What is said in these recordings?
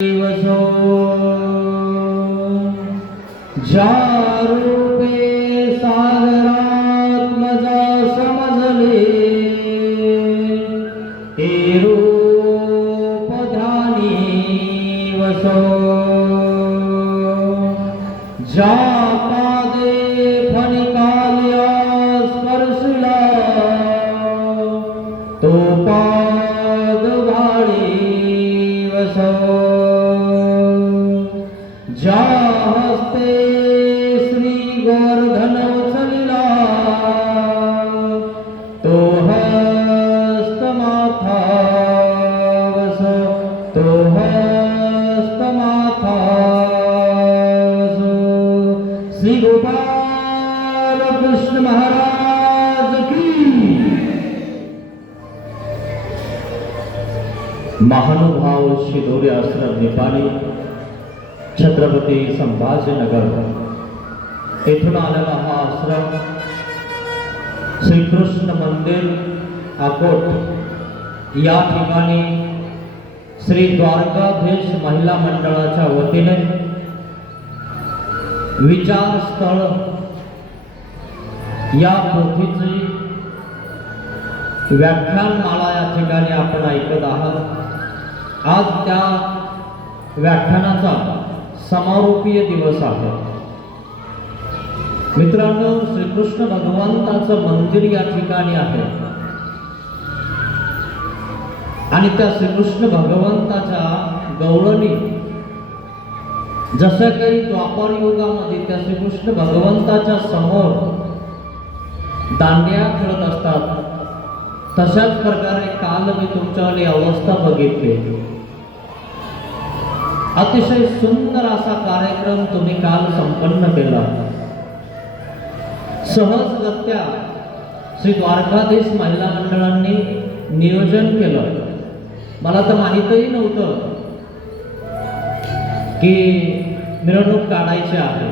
दिवसो ज्या रूपे सागरात मजा समजले ते रूप ध्यानी वसो ज्या पादे फणिकाल्या स्पर्शला तो पाद वाळी वसो ज्या हस्ते श्री गोवर्धन उचलला तो हस्त माथा वसो तो हस्त माथा वसो श्री गोपाल कृष्ण महाराज की। महानुभाव शिदोरी आश्रम निपाणी छत्रपती संभाजीनगर येथून आलेला हा आश्रम श्रीकृष्ण मंदिर अकोट या ठिकाणी श्री द्वारकाधीश महिला मंडळाच्या वतीने विचारस्थळ या पोथीची व्याख्यानमाला या ठिकाणी आपण ऐकत आहात। आज त्या व्याख्यानाचा समारोपीय दिवस आहे। मित्रांनो, श्रीकृष्ण भगवंताचं मंदिर या ठिकाणी आहे आणि त्या श्रीकृष्ण भगवंताच्या गवळणी जसं काही द्वापर युगामध्ये त्या श्रीकृष्ण भगवंताच्या समोर दांडिया खेळत असतात, तशाच प्रकारे काल मी तुमच्यावाली अवस्था बघितली। अतिशय सुंदर असा कार्यक्रम तुम्ही काल संपन्न केला। सहजगत्या श्री द्वारकाधीश महिला मंडळांनी नियोजन केलं। मला तर माहितही नव्हतं की मिरवणूक काढायची आहे।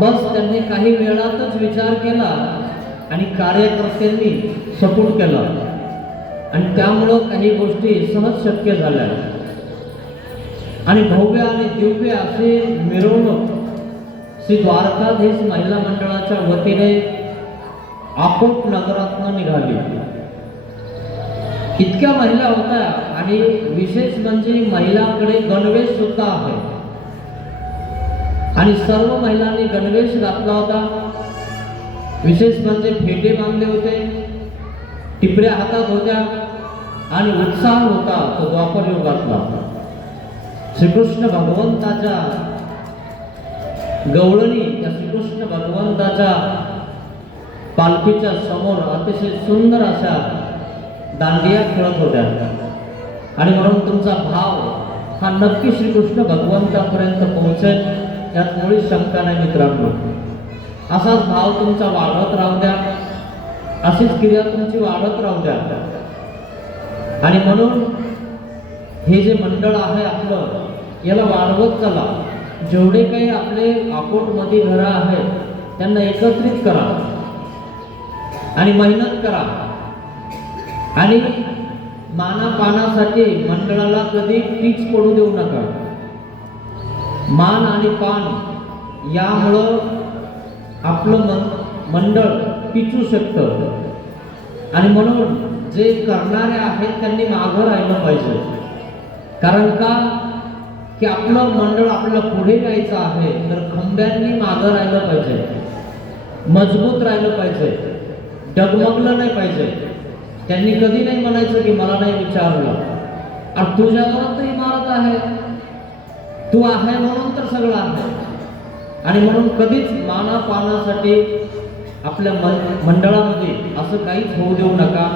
बस त्यांनी काही वेळातच विचार केला आणि कार्यकर्त्यांनी सपोर्ट केला आणि त्यामुळं काही गोष्टी सहज शक्य झाल्या आणि भव्य आणि दिव्य अशी मिरवणूक श्री द्वारकाधीश महिला मंडळाच्या वतीने अकोट नगरातून निघाली। इतक्या महिला होत्या आणि विशेष म्हणजे महिलांकडे गणवेश सुद्धा आहे आणि सर्व महिलांनी गणवेश घातला होता। विशेष म्हणजे फेटे बांधले होते, टिपऱ्या हातात होत्या आणि उत्साह होता तो द्वापर युगातला। श्रीकृष्ण भगवंताच्या गवळणी त्या श्रीकृष्ण भगवंताच्या पालखीच्या समोर अतिशय सुंदर अशा दांडिया खेळत होत्या आणि म्हणून तुमचा भाव हा नक्की श्रीकृष्ण भगवंतापर्यंत पोहोचेल यात मुळीच शंका नाही। मित्रांनो, असाच भाव तुमचा वाढत राहू द्या, अशीच क्रिया तुमची वाढत राहू द्या आणि म्हणून हे जे मंडळ आहे आपलं याला वाढवत चला। जेवढे काही आपले अकोटमध्ये घरं आहेत त्यांना एकत्रित करा आणि मेहनत करा आणि मानापानासाठी मंडळाला कधी टीच पडू देऊ नका। मान आणि पान यामुळं आपलं मंडळ पिचू शकतं आणि म्हणून जे करणारे आहेत त्यांनी मागं राहिलं पाहिजे। कारण का की आपलं मंडळ आपल्याला पुढे जायचं आहे तर खंब्यांनी मागं राहिलं पाहिजे, मजबूत राहिलं पाहिजे, डगमगलं नाही पाहिजे। त्यांनी कधी नाही म्हणायचं की मला नाही विचारलं, आणि तुझ्यावर तर इमारत आहे, तू आहे म्हणून तर सगळं आहे आणि म्हणून कधीच मानापानासाठी आपल्या मंडळामध्ये असं काहीच होऊ देऊ नका।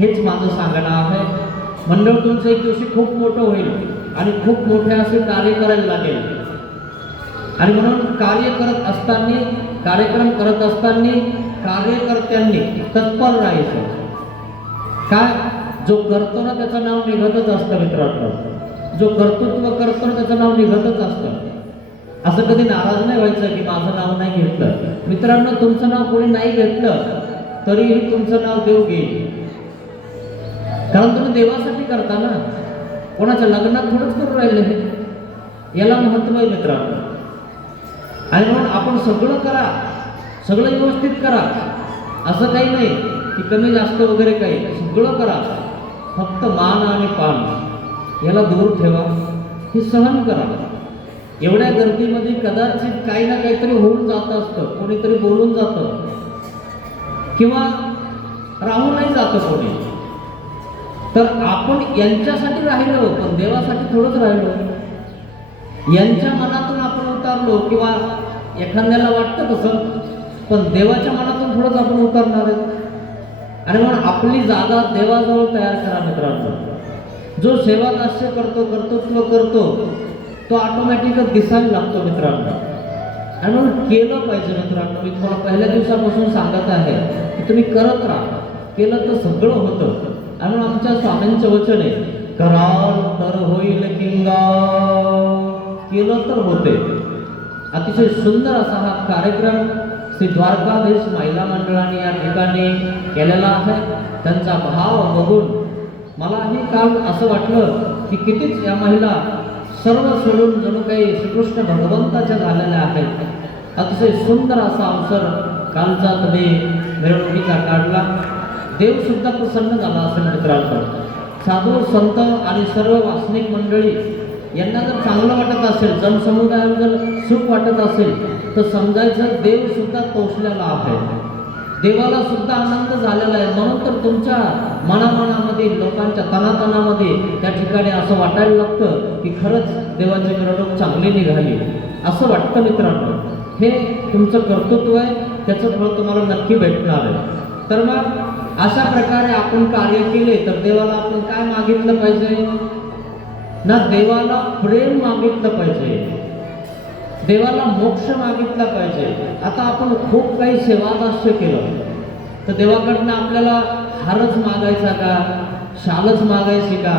हेच माझं सांगणं आहे। मंडळ तुमचं एक दिवशी खूप मोठं होईल आणि खूप मोठे असे कार्य करायला लागेल आणि म्हणून कार्य करत असताना कार्यक्रम करत असताना कार्यकर्त्यांनी तत्पर राहायचं। काय जो करतो ना त्याचं नाव निघतच असतं। मित्रांनो, जो कर्तृत्व करतो ना त्याचं नाव निघतच असतं। असं कधी नाराज नाही व्हायचं की माझं नाव नाही घेतलं। मित्रांनो, तुमचं नाव कोणी नाही घेतलं तरीही तुमचं नाव देव घेईल, कारण तुम्ही देवासाठी करता ना। कोणाच्या लग्नात थोडंच करून राहिले हे, याला महत्व आहे मित्रांनो. आणि म्हणून आपण सगळं करा, सगळं व्यवस्थित करा, असं काही नाही की कमी जास्त वगैरे काही, सगळं करा, फक्त मान आणि पान याला दूर ठेवा, हे सहन करा. एवढ्या गर्दीमध्ये कदाचित काही ना काहीतरी होऊन जात असतं, कोणीतरी बोलून जातं किंवा राहूनही जातं कोणी. तर आपण यांच्यासाठी राहिलो, पण देवासाठी थोडंच राहिलो. यांच्या मनातून आपण उतारलो किंवा एखाद्याला वाटतं तसं, पण देवाच्या मनातून थोडंच आपण उतरणार आहे. आणि म्हणून आपली जागा देवाजवळ तयार करा मित्रांनो. जो सेवादास्य करतो, कर्तृत्व करतो, तो ऑटोमॅटिकच दिसायला लागतो मित्रांनो. आणि म्हणून केलं पाहिजे मित्रांनो. मी तुम्हाला पहिल्या दिवसापासून सांगत आहे की तुम्ही करत राहा, केलं तर सगळं होतं. आणि म्हणून आमच्या स्वामींचं वचन आहे, कराल तर होईल किंगा, केलं तर होते. अतिशय सुंदर असा हा कार्यक्रम श्री द्वारकाधीश महिला मंडळाने या ठिकाणी केलेला आहे. त्यांचा भाव बघून मलाही काल असं वाटलं की कितीच या महिला सर्व सोडून जणू काही श्रीकृष्ण भगवंताच्या झालेल्या आहेत. अतिशय सुंदर असा अवसर कालचा तुम्ही मिरवणुकीचा काढला. देव सुद्धा प्रसन्न झाला असेल मित्रांनो. साधू संत आणि सर्व वासनिक मंडळी यांना जर चांगलं वाटत असेल, जनसमुदायाला जर सुख वाटत असेल, तर समजायचं देव सुद्धा पोचलेला आहे, देवाला सुद्धा आनंद झालेला आहे. म्हणून तर तुमच्या मनामनामध्ये, लोकांच्या तनातनामध्ये त्या ठिकाणी असं वाटायला लागतं की खरंच देवाची मिरवणूक चांगली निघाली असं वाटतं मित्रांनो. हे तुमचं कर्तृत्व आहे, त्याचं फळ तुम्हाला नक्की भेटणार आहे. तर मग अशा प्रकारे आपण कार्य केले तर देवाला आपण काय मागितलं पाहिजे ना? देवाला प्रेम मागितलं पाहिजे, देवाला मोक्ष मागितला पाहिजे. आता आपण खूप काही सेवादास्य केलं तर देवाकडनं आपल्याला हारच मागायचा का, शालच मागायची का?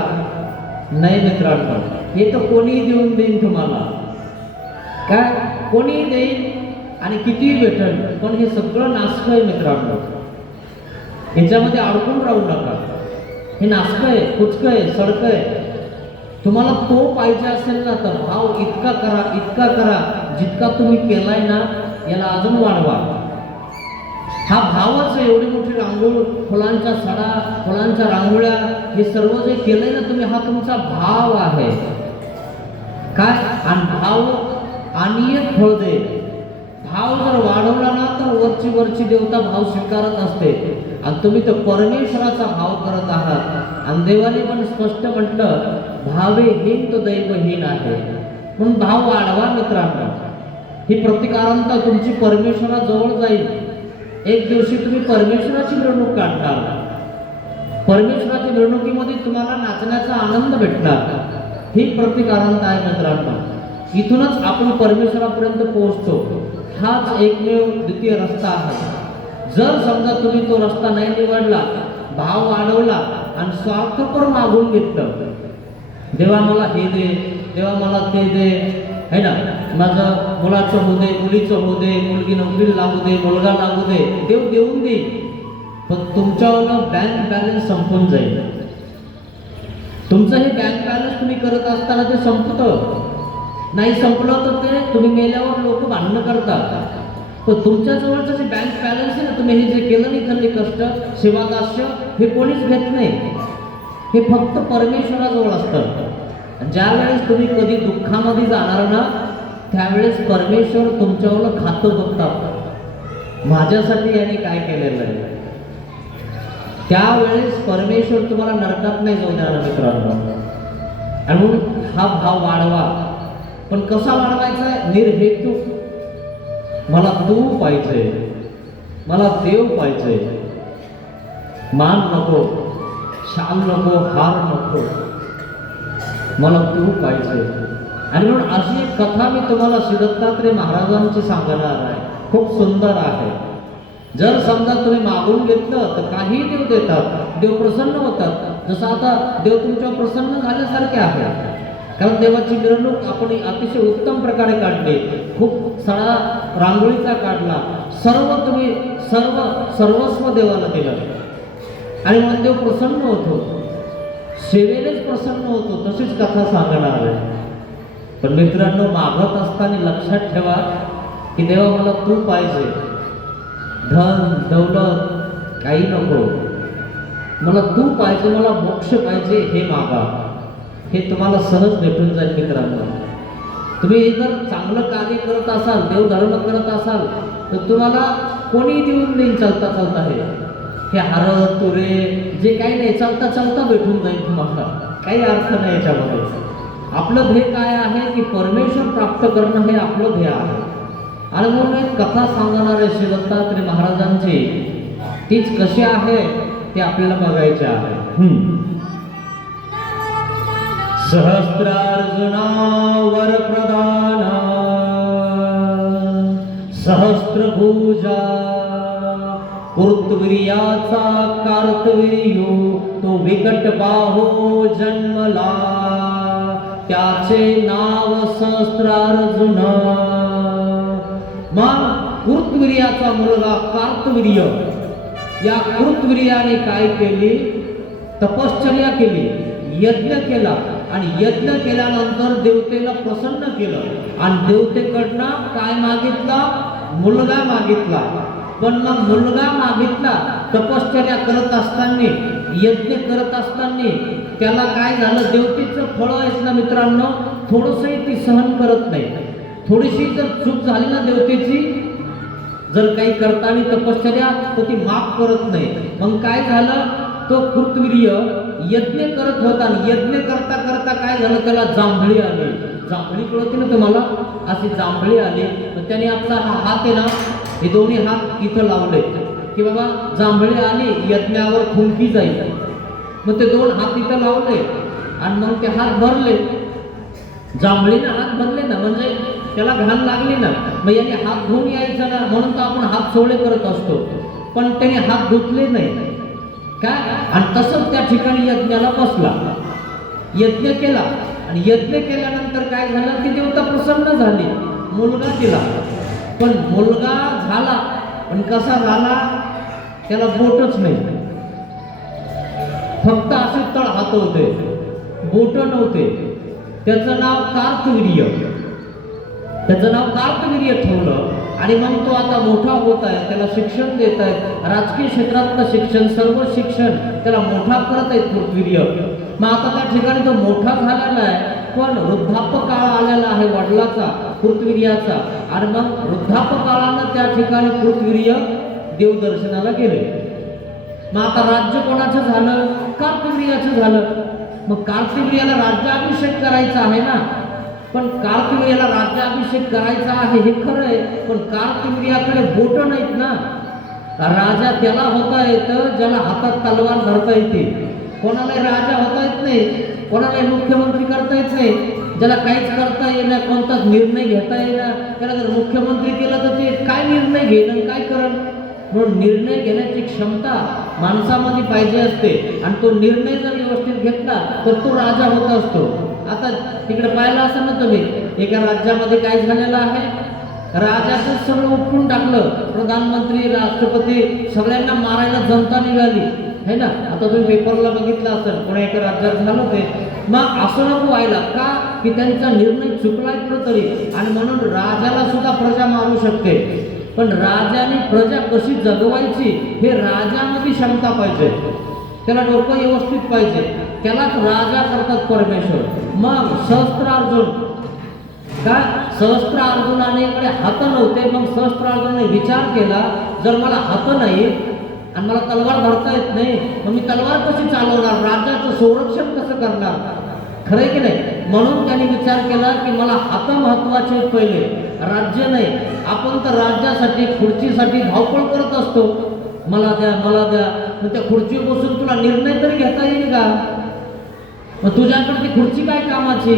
नाही मित्रांनो, हे तर कोणीही देऊन देईन तुम्हाला, काय कोणीही देईन आणि कितीही भेटेल, पण हे सगळं नासकं आहे मित्रांनो. ह्याच्यामध्ये अडकून राहू नका. हे नासकं आहे, कुचकं आहे, सडकं आहे. तुम्हाला तो पाहिजे असेल ना तर भाव इतका करा, इतका करा, जितका तुम्ही केलाय ना याला अजून वाढवा. हा भावच आहे. एवढी मोठी रांगोळ, फुलांच्या सडा, फुलांच्या रांगोळ्या, हे सर्व जे केलंय ना तुम्ही, हा तुमचा भाव आहे. काय? आणि भाव आणि एक फळ दे. भाव जर वाढवला ना तर वरची वरची देवता भाव स्वीकारत असते. आणि तुम्ही तर परमेश्वराचा भाव करत आहात. आणि देवाने पण स्पष्ट म्हटलं, भावेहीन तो दैवहीन आहे. म्हणून भाव वाढवा मित्रांनो. ही प्रतिकारांता तुमची परमेश्वराजवळ जाईल. एक दिवशी तुम्ही परमेश्वराची मिरवणूक काढणार, परमेश्वराच्या मिरवणुकीमध्ये तुम्हाला नाचण्याचा आनंद भेटणार. ही प्रतिकारांता आहे मित्रांनो. इथूनच आपण परमेश्वरापर्यंत पोहोचतो. हाच एकमेव द्वितीय रस्ता आहे. जर समजा तुम्ही तो रस्ता नाही निवडला, भाव वाढवला आणि स्वार्थपर मागून घेतलं, देवा मला हे दे, देवा मला ते दे, है ना, माझं मुलाचं होऊ दे, मुलीचं होऊ दे, मुलगी नोकरीला लागू दे, मुलगा लागू दे, देव देऊन देईल, पण तुमच्यावर बँक बॅलन्स संपून जाईल. तुमचं हे बँक बॅलन्स तुम्ही करत असताना ते संपतं. नाही संपलं तर ते तुम्ही मेल्यावर लोक भांडणं करतात. पण तुमच्या जवळचं जे बँक बॅलन्स आहे ना, तुम्ही हे जे केलं नाही खल्ली कष्ट, सेवादास्य, हे कोणीच घेत नाही. हे फक्त परमेश्वराजवळ असतं. ज्या वेळेस तुम्ही कधी दुःखामध्ये जाणार ना, त्यावेळेस परमेश्वर तुमच्यावर खातं बघतात, माझ्यासाठी याने काय केलेलं आहे. त्यावेळेस परमेश्वर तुम्हाला नरकात नाही जाऊ देणार मित्रांनो. आणि म्हणून हा भाव वाढवा. पण कसा वाढवायचा आहे? निर्हेतुक. मला तू पाहिजे, मला देव पाहिजे, मान नको, शाल नको, हार नको, मला तू पाहिजे. आणि म्हणून अशी एक कथा मी तुम्हाला श्री दत्तात्रय महाराजांची सांगणार आहे. खूप सुंदर आहे. जर समजा तुम्ही मागून घेतलं तर काही देव देतात, देव प्रसन्न होतात. जसं आता देव तुमच्यावर प्रसन्न झाल्यासारखे आहे. कारण देवाची मिरवणूक आपण अतिशय उत्तम प्रकारे काढली. खूप सडा रांगोळीचा काढला. सर्व तुम्ही सर्वस्व देवाला दिलं आणि म्हणून देव प्रसन्न होतो. सेवेनेच प्रसन्न होतो, तशीच कथा सांगणार आहे. पण मित्रांनो, मागत असताना लक्षात ठेवा की देवा मला तू पाहिजे, धन दौलत काही नको, मला तू पाहिजे, मला मोक्ष पाहिजे, हे मागा. हे तुम्हाला सहज भेटून जाईल मित्रांनो. तुम्ही जर चांगलं कार्य करत असाल, देवधर्म करत असाल, तर तुम्हाला कोणी देऊन देईन चालता चालता. हे हार तुरे जे काही नाही, चालता चालता भेटून जाईल तुम्हाला. काही अर्थ नाही याच्यामध्ये. आपलं ध्येय काय आहे की परमेश्वर प्राप्त करणं, हे आपलं ध्येय आहे. आणि म्हणून एक कथा सांगणारे श्री दत्तात्रय महाराजांची, तीच कशी आहे ते आपल्याला बघायचे आहे. सहस्त्रार्जुना वर प्रदान, सहस्त्रभुजा कृतवीर्याचा कार्तवीर्यो, तो विकट बाहो जन्मला, त्याचे नाव सहस्त्रार्जुन. मग कृतवीर्याचा मुलगा कार्तवीर्य, या कृतवीर्याने काय केली? तपश्चर्या केली, यज्ञ केला. आणि यज्ञ केल्यानंतर देवतेला प्रसन्न केलं आणि देवतेकडनं काय मागितला? मुलगा मागितला. पण मग मुलगा मागितला, तपश्चर्या करत असताना, यज्ञ करत असताना त्याला काय झालं? देवतेचं फळ आहेत ना मित्रांनो, थोडंसंही ती सहन करत नाही. थोडीशी जर चूक झाली ना देवतेची, जर काही करताना तपश्चर्या, तर ती माफ करत नाही. मग काय झालं? तो कृतवीर्य यज्ञ करत होता. यज्ञ करता करता काय झालं? त्याला जांभळी आली. जांभळी कळते ना तुम्हाला? अशी जांभळी आली. तर त्याने आपला हा हात आहे ना, हे दोन्ही हात इथं लावले की बाबा जांभळी आली, यज्ञावर फुंकी जाईल. मग ते दोन हात इथं लावले आणि मग ते हात भरले. जांभळीने हात भरले ना, म्हणजे त्याला घाण लागली ना, मग याने हात धुवून यायचा ना, म्हणून तर आपण हात सोळे करत असतो. पण त्याने हात धुतले नाही काय, आणि तसंच त्या ठिकाणी यज्ञाला बसला, यज्ञ केला. आणि यज्ञ केल्यानंतर काय झालं की देवता प्रसन्न झाली, मुलगा दिला. पण मुलगा झाला, पण कसा झाला? त्याला बोटच नाही, फक्त असे तळ हात होते, बोट नव्हते. त्याचं नाव कार्तवीर्य, त्याचं नाव कार्तवीर्य ठेवलं. आणि मग तो आता मोठा होत आहे, त्याला शिक्षण देत आहेत, राजकीय क्षेत्रातलं शिक्षण, सर्व शिक्षण त्याला मोठा करत आहेत कृतवीर्य. मग आता त्या ठिकाणी तो मोठा झालेला आहे, पण वृद्धाप्य काळ आलेला आहे वडिलाचा, कृतवीर्याचा. आणि मग वृद्धाप्य काळानं त्या ठिकाणी कृतवीर्य देवदर्शनाला गेले. मग आता राज्य कोणाचं झालं? कार्तवीर्याचं झालं. मग कार्तवीर्याला राज्याभिषेक करायचा आहे ना, पण कार्तवीर्याला राज्याभिषेक करायचा आहे हे खरं आहे, पण कार्तवीर्याकडे बोट नाहीत ना. राजा त्याला होता येतं ज्याला हातात तलवार धरता येते. कोणाला राजा होता येत नाही, कोणाला मुख्यमंत्री करता येत नाही, ज्याला काहीच करता येईना, कोणताच निर्णय घेता येईना. त्याला जर मुख्यमंत्री केला तर ते काय निर्णय घेणं, काय करण? म्हणून निर्णय घेण्याची क्षमता माणसामध्ये पाहिजे असते, आणि तो निर्णय जर व्यवस्थित घेतला तर तो राजा होत असतो. आता तिकडे पाहिलं असेल ना तुम्ही, एका राज्यामध्ये काय झालेलं आहे? राजाचं सगळं उपटून टाकलं, प्रधानमंत्री, राष्ट्रपती सगळ्यांना मारायला जनता निघाली है ना. आता तुम्ही पेपरला बघितलं असेल, कोणा एका राज्यात झालं ते. मग असं नको व्हायला का, की त्यांचा निर्णय चुकलाय कुठंतरी, आणि म्हणून राजाला सुद्धा प्रजा मारू शकते. पण राजाने प्रजा कशी जगवायची हे राजामध्ये क्षमता पाहिजे, त्याला डोकं व्यवस्थित पाहिजे, त्यालाच राजा करतात परमेश्वर. मग सहस्त्रार्जुन काय, सहस्त्रार्जुनाने इकडे हात नव्हते. मग सहस्त्रार्जुनाने विचार केला, जर मला हात नाही आणि मला तलवार धरता येत नाही, मग मी तलवार कशी चालवणार, राज्याचं संरक्षण कसं करणार? खरंय की नाही? म्हणून त्यांनी विचार केला की मला हात महत्वाचे आहेत पहिले, राज्य नाही. आपण तर राज्यासाठी, खुर्चीसाठी धावपळ करत असतो, मला द्या मला द्या. मग त्या खुर्चीवर बसून तुला निर्णय तरी घेता येईल का? मग तुझ्याकडे ती खुर्ची काय कामाची?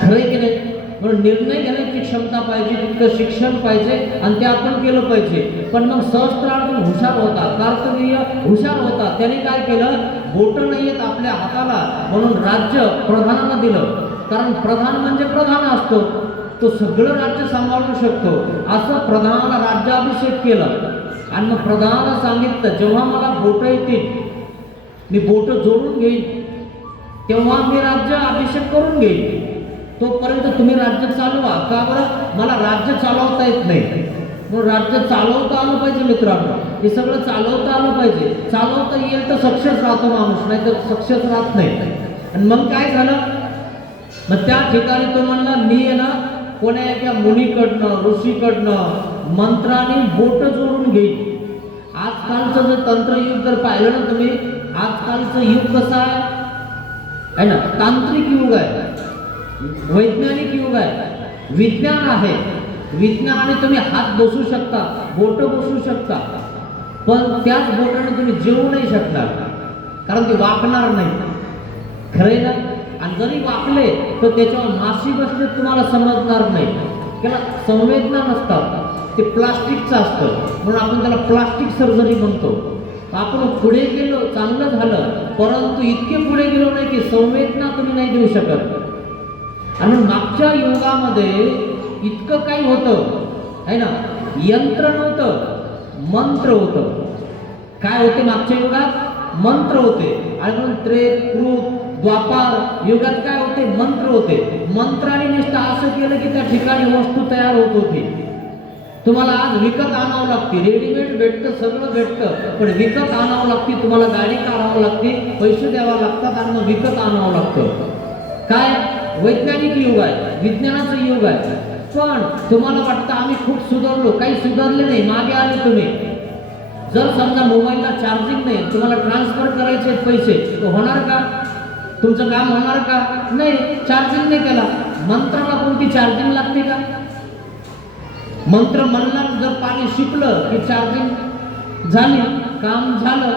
खरंय की नाही? म्हणून निर्णय घेण्याची क्षमता पाहिजे, तितकं शिक्षण पाहिजे, आणि ते आपण केलं पाहिजे. पण मग सहस्त्रार्जुन हुशार होता, कार्तवीर्य हुशार होता. त्याने काय केलं? बोट नाही येत आपल्या हाताला, म्हणून राज्य प्रधानाला दिलं. कारण प्रधान म्हणजे प्रधान असतो, तो सगळं राज्य सांभाळू शकतो. असं प्रधानाला राज्याभिषेक केलं. आणि मग प्रधानाला सांगितलं, जेव्हा मला बोट येतील मी बोट जोडून घेईन, तेव्हा मी राज्य अभिषेक करून घेईन. तोपर्यंत तुम्ही राज्य चालवा. का बरं? मला राज्य चालवता येत नाही. म्हणून राज्य चालवता आलं पाहिजे मित्रांनो. हे सगळं चालवता आलं पाहिजे. चालवता येईल तर सक्सेस राहतो माणूस, नाही तर सक्सेस राहत नाही. आणि मग काय झालं? मग त्या ठिकाणी तो म्हणला, मी आहे ना कोण्या एका मुनीकडनं ऋषीकडनं मंत्राने बोट जोडून घेईन. आजकालचं जर तंत्रयुग जर पाहिलं ना तुम्ही, आजकालचं युग कसं आहे ना, तांत्रिक युग आहे, वैज्ञानिक युग आहे, विज्ञान आहे. विज्ञानाने तुम्ही हात बसू शकता, बोट बसू शकता, पण त्याच बोटाने तुम्ही जेवू नाही शकणार, कारण ते वाकणार नाही. खरे ना? आणि जरी वाकले तर त्याच्यावर माशी बसले तुम्हाला समजणार नाही. त्याला संवेदना नसतात, ते प्लास्टिकचं असतं, म्हणून आपण त्याला प्लास्टिक सर्जरी म्हणतो. आपण पुढे गेलो चांगलं झालं, परंतु इतके पुढे गेलो नाही की संवेदना तुम्ही नाही देऊ शकत. आणि मागच्या युगामध्ये इतकं काही होतं आहे ना, यंत्र नव्हतं, मंत्र होतं. काय होते मागच्या युगात? मंत्र होते. आणि म्हणून त्रेत, कृत, द्वापार युगात काय होते? मंत्र होते. मंत्राने नुसतं असं केलं की त्या ठिकाणी वस्तू तयार होत होती. तुम्हाला आज विकत आणावं लागते, रेडीमेड भेटतं, सगळं भेटतं, पण विकत आणावं लागते. तुम्हाला गाडी काढावं लागते, पैसे द्यावं लागतात आणि मग विकत आणावं लागतं. काय? वैज्ञानिक युग आहे, विज्ञानाचं युग आहे. पण तुम्हाला वाटतं आम्ही खूप सुधारलो, काही सुधारले नाही, मागे आले तुम्ही. जर समजा मोबाईलला चार्जिंग नाही, तुम्हाला ट्रान्सफर करायचे पैसे, तो होणार का? तुमचं काम होणार का? नाही, चार्जिंग नाही केला. मंत्राला कोणती चार्जिंग लागते का? मंत्र म्हणणार जर पाणी शिकलं की चार्जिंग झाली, काम झालं.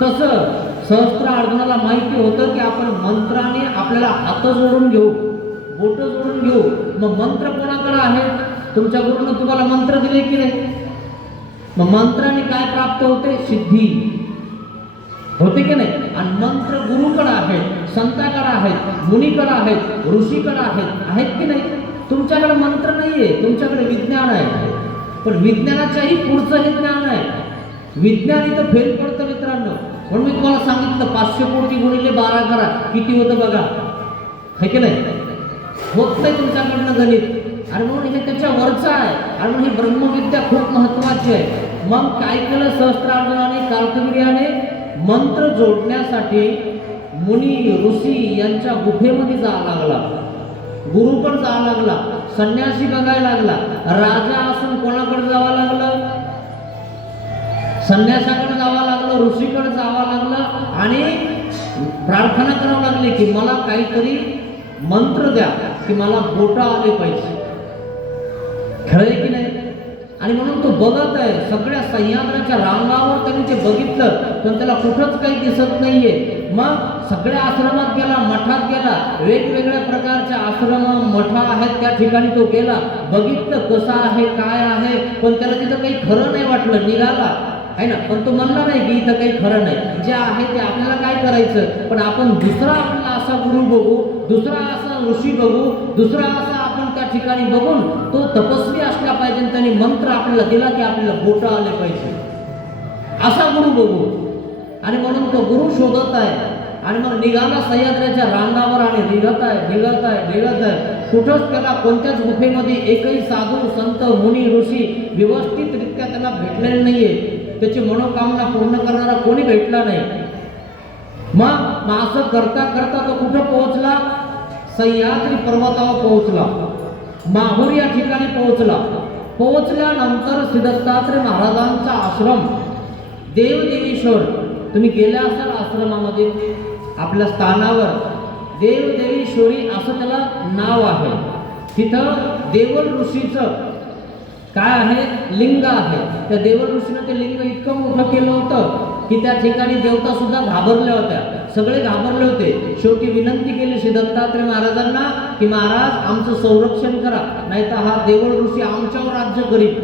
तसं सहस्त्रार्जुनाला माहिती होतं की आपण मंत्राने आपल्याला हात जोडून घेऊ, बोट जोडून घेऊ. मग मंत्र कोणाकडे आहे? तुमच्या गुरुनं तुम्हाला मंत्र दिले की नाही? मग मंत्राने काय प्राप्त होते? सिद्धी होते की नाही? आणि मंत्र गुरुकडे आहेत, संताकडे आहेत, मुनीकडे आहेत, ऋषीकडे आहेत की नाही? तुमच्याकडे मंत्र नाहीये, तुमच्याकडे विज्ञान आहे. पण विज्ञानाच्याही पुढचं हे ज्ञान आहे. विज्ञान इथं फेल पडतं मित्रांनो. म्हणून मी तुम्हाला सांगितलं 500 कोटी गुणिले 12 करा, किती होतं बघा, है की नाही? होत नाही तुमच्याकडनं गणित. आणि म्हणून हे त्याच्या वरचं आहे. आणि म्हणून ही ब्रह्मविद्या खूप महत्वाची आहे. मग काय केलं सहस्त्रार्जुनाने, कार्तवीर्याने? मंत्र जोडण्यासाठी मुनी ऋषी यांच्या गुफेमध्ये जावं लागला, गुरु पण जावं लागला, संन्यासी बघायला लागला. राजा असून कोणाकडे जावं लागलं? संन्यासाकडे जावं लागलं, ऋषीकडे जावं लागलं आणि प्रार्थना करावं लागली की मला काहीतरी मंत्र द्या, की मला बोटा आले पाहिजे. खरंय की नाही? आणि म्हणून तो बघत आहे सगळ्या सह्याद्रीच्या रांगावर, त्यांनी ते बघितलं, पण त्याला कुठंच काही दिसत नाहीये. मग सगळ्या आश्रमात गेला, मठात गेला, वेगवेगळ्या प्रकारच्या आश्रम मठ आहेत त्या ठिकाणी तो गेला, बघितलं कसं आहे, काय आहे, पण त्याला तिथं काही खरं नाही वाटलं, निघाला आहे ना. पण तो म्हणला नाही की इथं काही खरं नाही, जे आहे ते आपल्याला काय करायचं. पण आपण दुसरा आपल्याला असा गुरु बघू, दुसरा असा ऋषी बघू, दुसरा असा आपण त्या ठिकाणी बघून तो तपस्वी असला पाहिजे, त्यांनी मंत्र आपल्याला दिला की आपल्याला बोट आले पाहिजे, असा गुरु बघू. आणि म्हणून तो गुरु शोधत आहे. आणि मग निघाला सह्याद्रीच्या रांगावर आणि निघत आहे. कुठंच त्याला कोणत्याच गुफेमध्ये एकही साधू संत मुनी ऋषी व्यवस्थितरित्या त्याला भेटलेले नाहीये. त्याची मनोकामना पूर्ण करणारा कोणी भेटला नाही. मग असं करता करता तो कुठं पोहोचला? सह्याद्री पर्वतावर पोहोचला, माहूर या ठिकाणी पोहोचला. पोहोचल्यानंतर सिद्धदत्तात्रय महाराजांचा आश्रम देवदेवीश्वर, तुम्ही गेल्या असाल आश्रमामध्ये, आपल्या स्थानावर देवदेवीश्वरी असं त्याला नाव आहे. तिथं देवल ऋषीचं काय आहे? लिंग आहे. त्या देवल ऋषीनं ते लिंग इतकं मोठं केलं होतं की त्या ठिकाणी देवता सुद्धा घाबरल्या होत्या, सगळे घाबरले होते. शेवटी विनंती केली दत्तात्रय महाराजांना की महाराज आमचं संरक्षण करा, नाहीतर हा देवळ ऋषी आमच्यावर राज्य करील.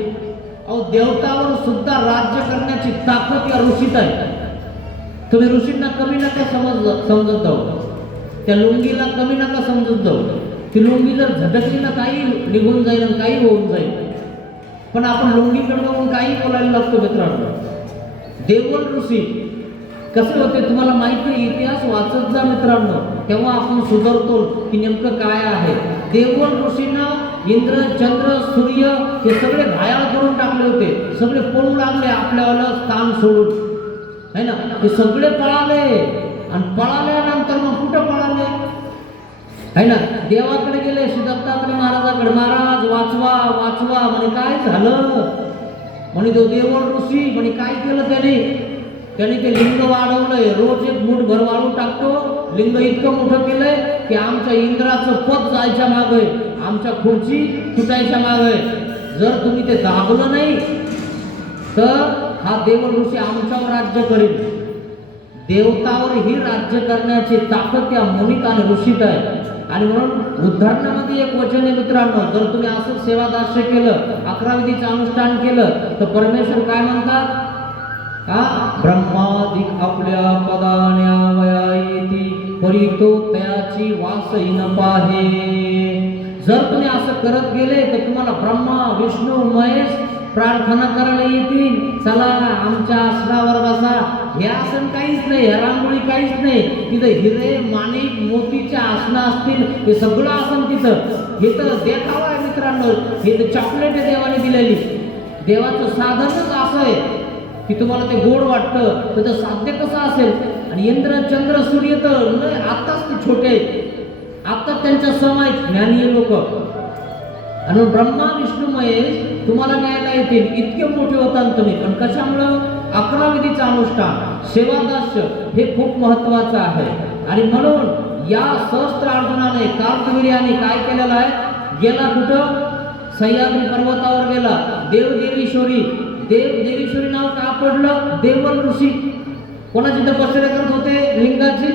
अहो, देवतावर सुद्धा राज्य करण्याची ताकद या ऋषीत आहे. तुम्ही ऋषींना कमी नका समजत जाऊ, त्या लुंगीला कमी नका समजत जाऊ. ती लुंगी जर झटकली ना काही निघून जाईल आणि काही होऊन जाईल. पण आपण लुंगीकडे बघून काही बोलायला लागतो मित्रांनो. देवल ऋषी कसे होते तुम्हाला माहिती आहे, इतिहास वाचत जा मित्रांनो, तेव्हा आपण सुधारतो की नेमकं काय आहे. देवगण ऋषींना इंद्र चंद्र सूर्य हे सगळे घायाळ करून टाकले होते, सगळे पळू लागले आपल्याला स्थान सोडून, है ना. हे सगळे पळाले आणि पळाल्यानंतर मग कुठं पळाले, है ना, देवाकडे गेले, श्री दत्तात्रय महाराजाकडे. महाराज वाचवा वाचवा म्हणे. काय झालं म्हणे. तो देवगण ऋषी म्हणे काय केलं त्याने ते लिंग वाढवलंय, रोज एक मूठ भर वाढवून टाकतो. लिंग इतकं मोठं केलंय की आमच्या इंद्राचं पद जायच्या मागे, आमच्या खुर्ची तुटायच्या मागे. जर तुम्ही ते दाबलं नाही तर हा देव ऋषी आमच्यावर राज्य करेल. देवतावर ही राज्य करण्याची ताकद त्या मुनीत आणि ऋषीत आहे. आणि म्हणून उदाहरणामध्ये एक वचन आहे मित्रांनो, जर तुम्ही असं सेवादास्य केलं, 11 विधीचं अनुष्ठान केलं तर परमेश्वर काय म्हणतात, ब्रह्मादिक आपल्या पदान्या वयायती परी तो त्याची वासही न पाहे. जर तुम्ही असं करत गेले तर तुम्हाला ब्रह्मा विष्णू महेश प्रार्थना करायला येतील. चला आमच्या आसनावर बसा. हे आसन काहीच नाही, ह्या रांगोळी काहीच नाही. तिथं हिरे माणिक मोतीच्या आसनं असतील, हे सगळं आसन तिथं. हे तर देखावा आहे मित्रांनो, हे तर चॉकलेट आहे देवाने दिलेली. देवाचं साधनच असं आहे की तुम्हाला ते गोड वाटतं, त्याचं साध्य कसं असेल. आणि इंद्र चंद्र सूर्य तर आत्ताच ते छोटे आहेत, आत्ता त्यांच्या सम आहेत ज्ञानीय लोक. आणि ब्रह्मा विष्णू महेश तुम्हाला न्यायला येतील, इतके मोठे होतात तुम्ही. पण कशामुळं, 11 विधीचं अनुष्ठान सेवादास्य हे खूप महत्वाचं आहे. आणि म्हणून या सहस्त्रार्जुनाने कार्तवीर्याने काय केलेलं आहे, गेला कुठं, सह्याद्री पर्वतावर गेला. देवदेवीश्वरी, देवदेवीश्वरी नाव का पडलं, देवल ऋषी कोणाची तपश्चर्या करत होते, लिंगाची.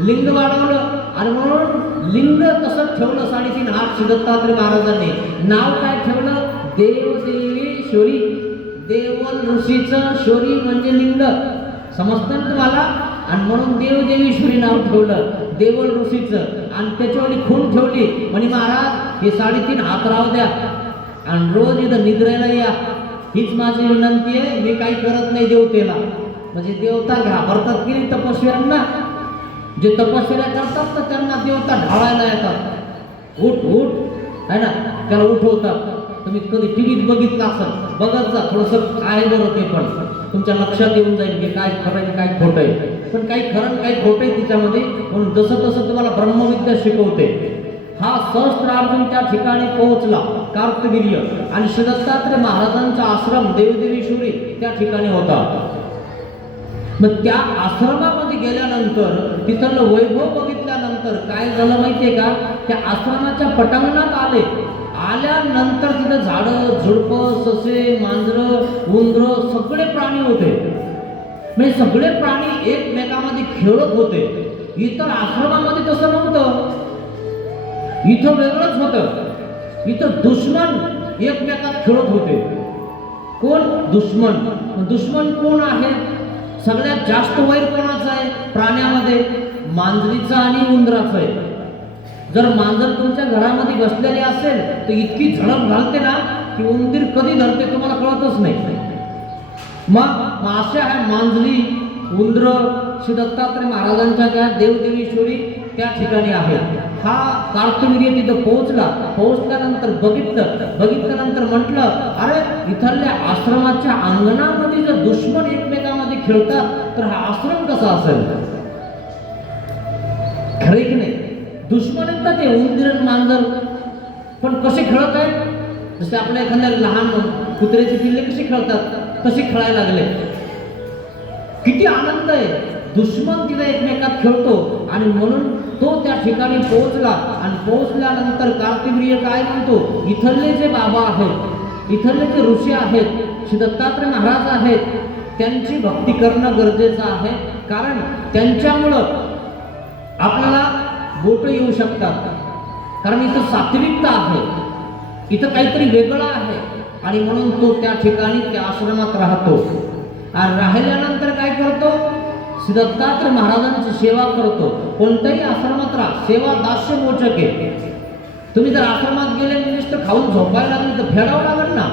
लिंग वाढवलं आणि म्हणून लिंग तसंच ठेवलं. 3.5 हात श्री दत्तात्रय महाराजांनी. नाव काय ठेवलं, देवदेवीश्वरी. देवल ऋषीचं शौरी म्हणजे लिंग, समजतं ना तुम्हाला. आणि म्हणून देवदेवीश्वरी नाव ठेवलं देवल ऋषीचं. आणि त्याच्यावर खून ठेवली म्हणे, महाराज हे 3.5 हात राहू द्या आणि रोज इथं निद्रेला या, हीच माझी विनंती आहे. मी काही करत नाही देवतेला. म्हणजे देवता घाबरतात की तपस्व्यांना. जे तपस्या करतात तर त्यांना देवता ढाळायला येतात. उठ उठ है ना, त्याला उठवतात. तुम्ही कधी टीव्हीत बघितलं असेल, बघत जा थोडंसं आहे बरं, ते पण तुमच्या लक्षात येऊन जाईल की काय खरं आहे काय खोटं आहे. पण काही खरं काही खोटं आहे तिच्यामध्ये. म्हणून जसं तसं तुम्हाला ब्रह्मविद्या शिकवते. हा सहस्त्रार्जुन त्या ठिकाणी पोहोचला कार्तवीर्य. आणि श्री दत्तात्रय महाराजांचा आश्रम देवदेवीश्वरी त्या ठिकाणी होता. मग त्या आश्रमामध्ये गेल्यानंतर तिथलं वैभव बघितल्यानंतर काय झालं माहितीये का, त्या आश्रमाच्या पटांगणात आल्यानंतर तिथं झाडं झुडपं ससे मांजरं उंदरं सगळे प्राणी होते. म्हणजे सगळे प्राणी एकमेकांमध्ये खेळत होते. इतर आश्रमामध्ये तसं नव्हतं, इथं वेगळंच होतं. इथं दुश्मन एकमेकात खेळत होते. कोण, दुश्मन. दुश्मन कोण आहे, सगळ्यात जास्त वैर कोणाचं आहे प्राण्यामध्ये, मांजरीचं आणि उंदराचं आहे. जर मांजर तुमच्या घरामध्ये बसलेली असेल तर इतकी झडप घालते ना की उंदीर कधी धरते तुम्हाला कळतच नाही. मग अशा आहे मांजरी उंदर श्री दत्तात्रय महाराजांच्या त्या देवदेवीश्वरी त्या ठिकाणी आहे. हा कार्तवीर्य तिथं पोहोचल्यानंतर बघितल्यानंतर म्हटलं, अरे इथल्या आश्रमाच्या अंगणामध्ये जर दुश्मन एकमेकांमध्ये खेळतात तर हा आश्रम कसा असेल. खरे की नाही, दुश्मन आहेत ना ते उंदीर मांजर, पण कसे खेळत आहेत. जसे आपल्या एखाद्या लहान कुत्र्याची पिल्ले कशी खेळतात तसे खेळायला लागले. किती आनंद आहे. दुश्मन तिथे एकमेकात खेळतो. आणि म्हणून तो त्या ठिकाणी पोहोचला. आणि पोहोचल्यानंतर कार्तवीर्य काय म्हणतो, इथले जे बाबा आहेत, इथले जे ऋषी आहेत, श्री दत्तात्रय महाराज आहेत, त्यांची भक्ती करणं गरजेचं आहे. कारण त्यांच्यामुळं आपल्याला बोट येऊ शकतात. कारण इथं सात्विकता आहे, इथं काहीतरी वेगळं आहे. आणि म्हणून तो त्या ठिकाणी त्या आश्रमात राहतो. आणि राहिल्यानंतर काय करतो, श्री दत्तात्रय महाराजांची सेवा करतो. कोणत्याही आश्रमात राहा, सेवा दास्य मोचक आहे. तुम्ही जर आश्रमात गेले नुसतं खाऊन झोपायला लागले तर फेडावं लागेल ना,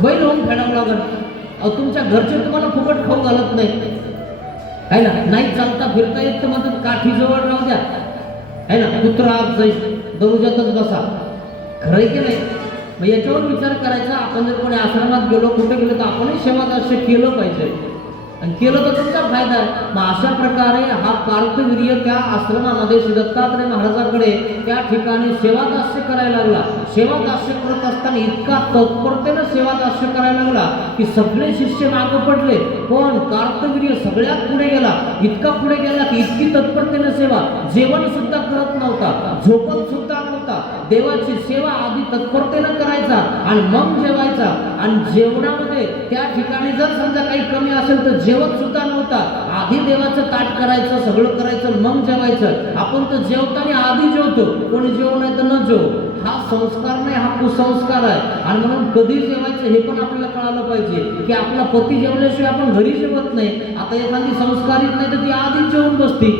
बैल होऊन फेडावं लागेल. तुमच्या घरचे तुम्हाला फुकट खाऊ घालत नाही. आहे ना, नाही चालता फिरता येत तर म्हणतात काठी जवळ राहू द्या, आहे ना, कुत्रा आत जाईल दरुजातच बसा. खरंय की नाही? मग याच्यावर विचार करायचा. आपण जर कोणी आश्रमात गेलो, कुठे गेलो, तर आपणही सेवादास्य केलं पाहिजे, आणि केलं तर तुमचा फायदा आहे. मग अशा प्रकारे हा कार्तवीर्य त्या आश्रमामध्ये श्री दत्तात्रय महाराजांकडे त्या ठिकाणी सेवादास्य करायला लागला. सेवादास्य करत असताना इतका तत्परतेनं सेवादास्य करायला लागला की सगळे शिष्य मागं पडले, पण कार्तवीर्य सगळ्यात पुढे गेला. इतका पुढे गेला की इतकी तत्परतेनं सेवा, जेवण सुद्धा करत नव्हता, झोपत सुद्धा नव्हता, देवाची सेवा आधी तत्परतेनं करायचा आणि मग जेवायचा. आणि जेवणामध्ये त्या ठिकाणी जर समजा काही कमी असेल तर जेवत सुद्धा नव्हता, आधी देवाचं ताट करायचं, सगळं करायचं, मग जेवायचं. आपण तर जेवताना आधी जेवतो, कोणी जेवण नाही तर न जेव. हा संस्कार नाही, हा कुसंस्कार आहे. आणि म्हणून कधी जेवायचं हे पण आपल्याला कळालं पाहिजे की आपला पती जेवल्याशिवाय आपण घरी जेवत नाही. आता एखादी संस्कारित नाही तर ती आधीच जेवून बसती,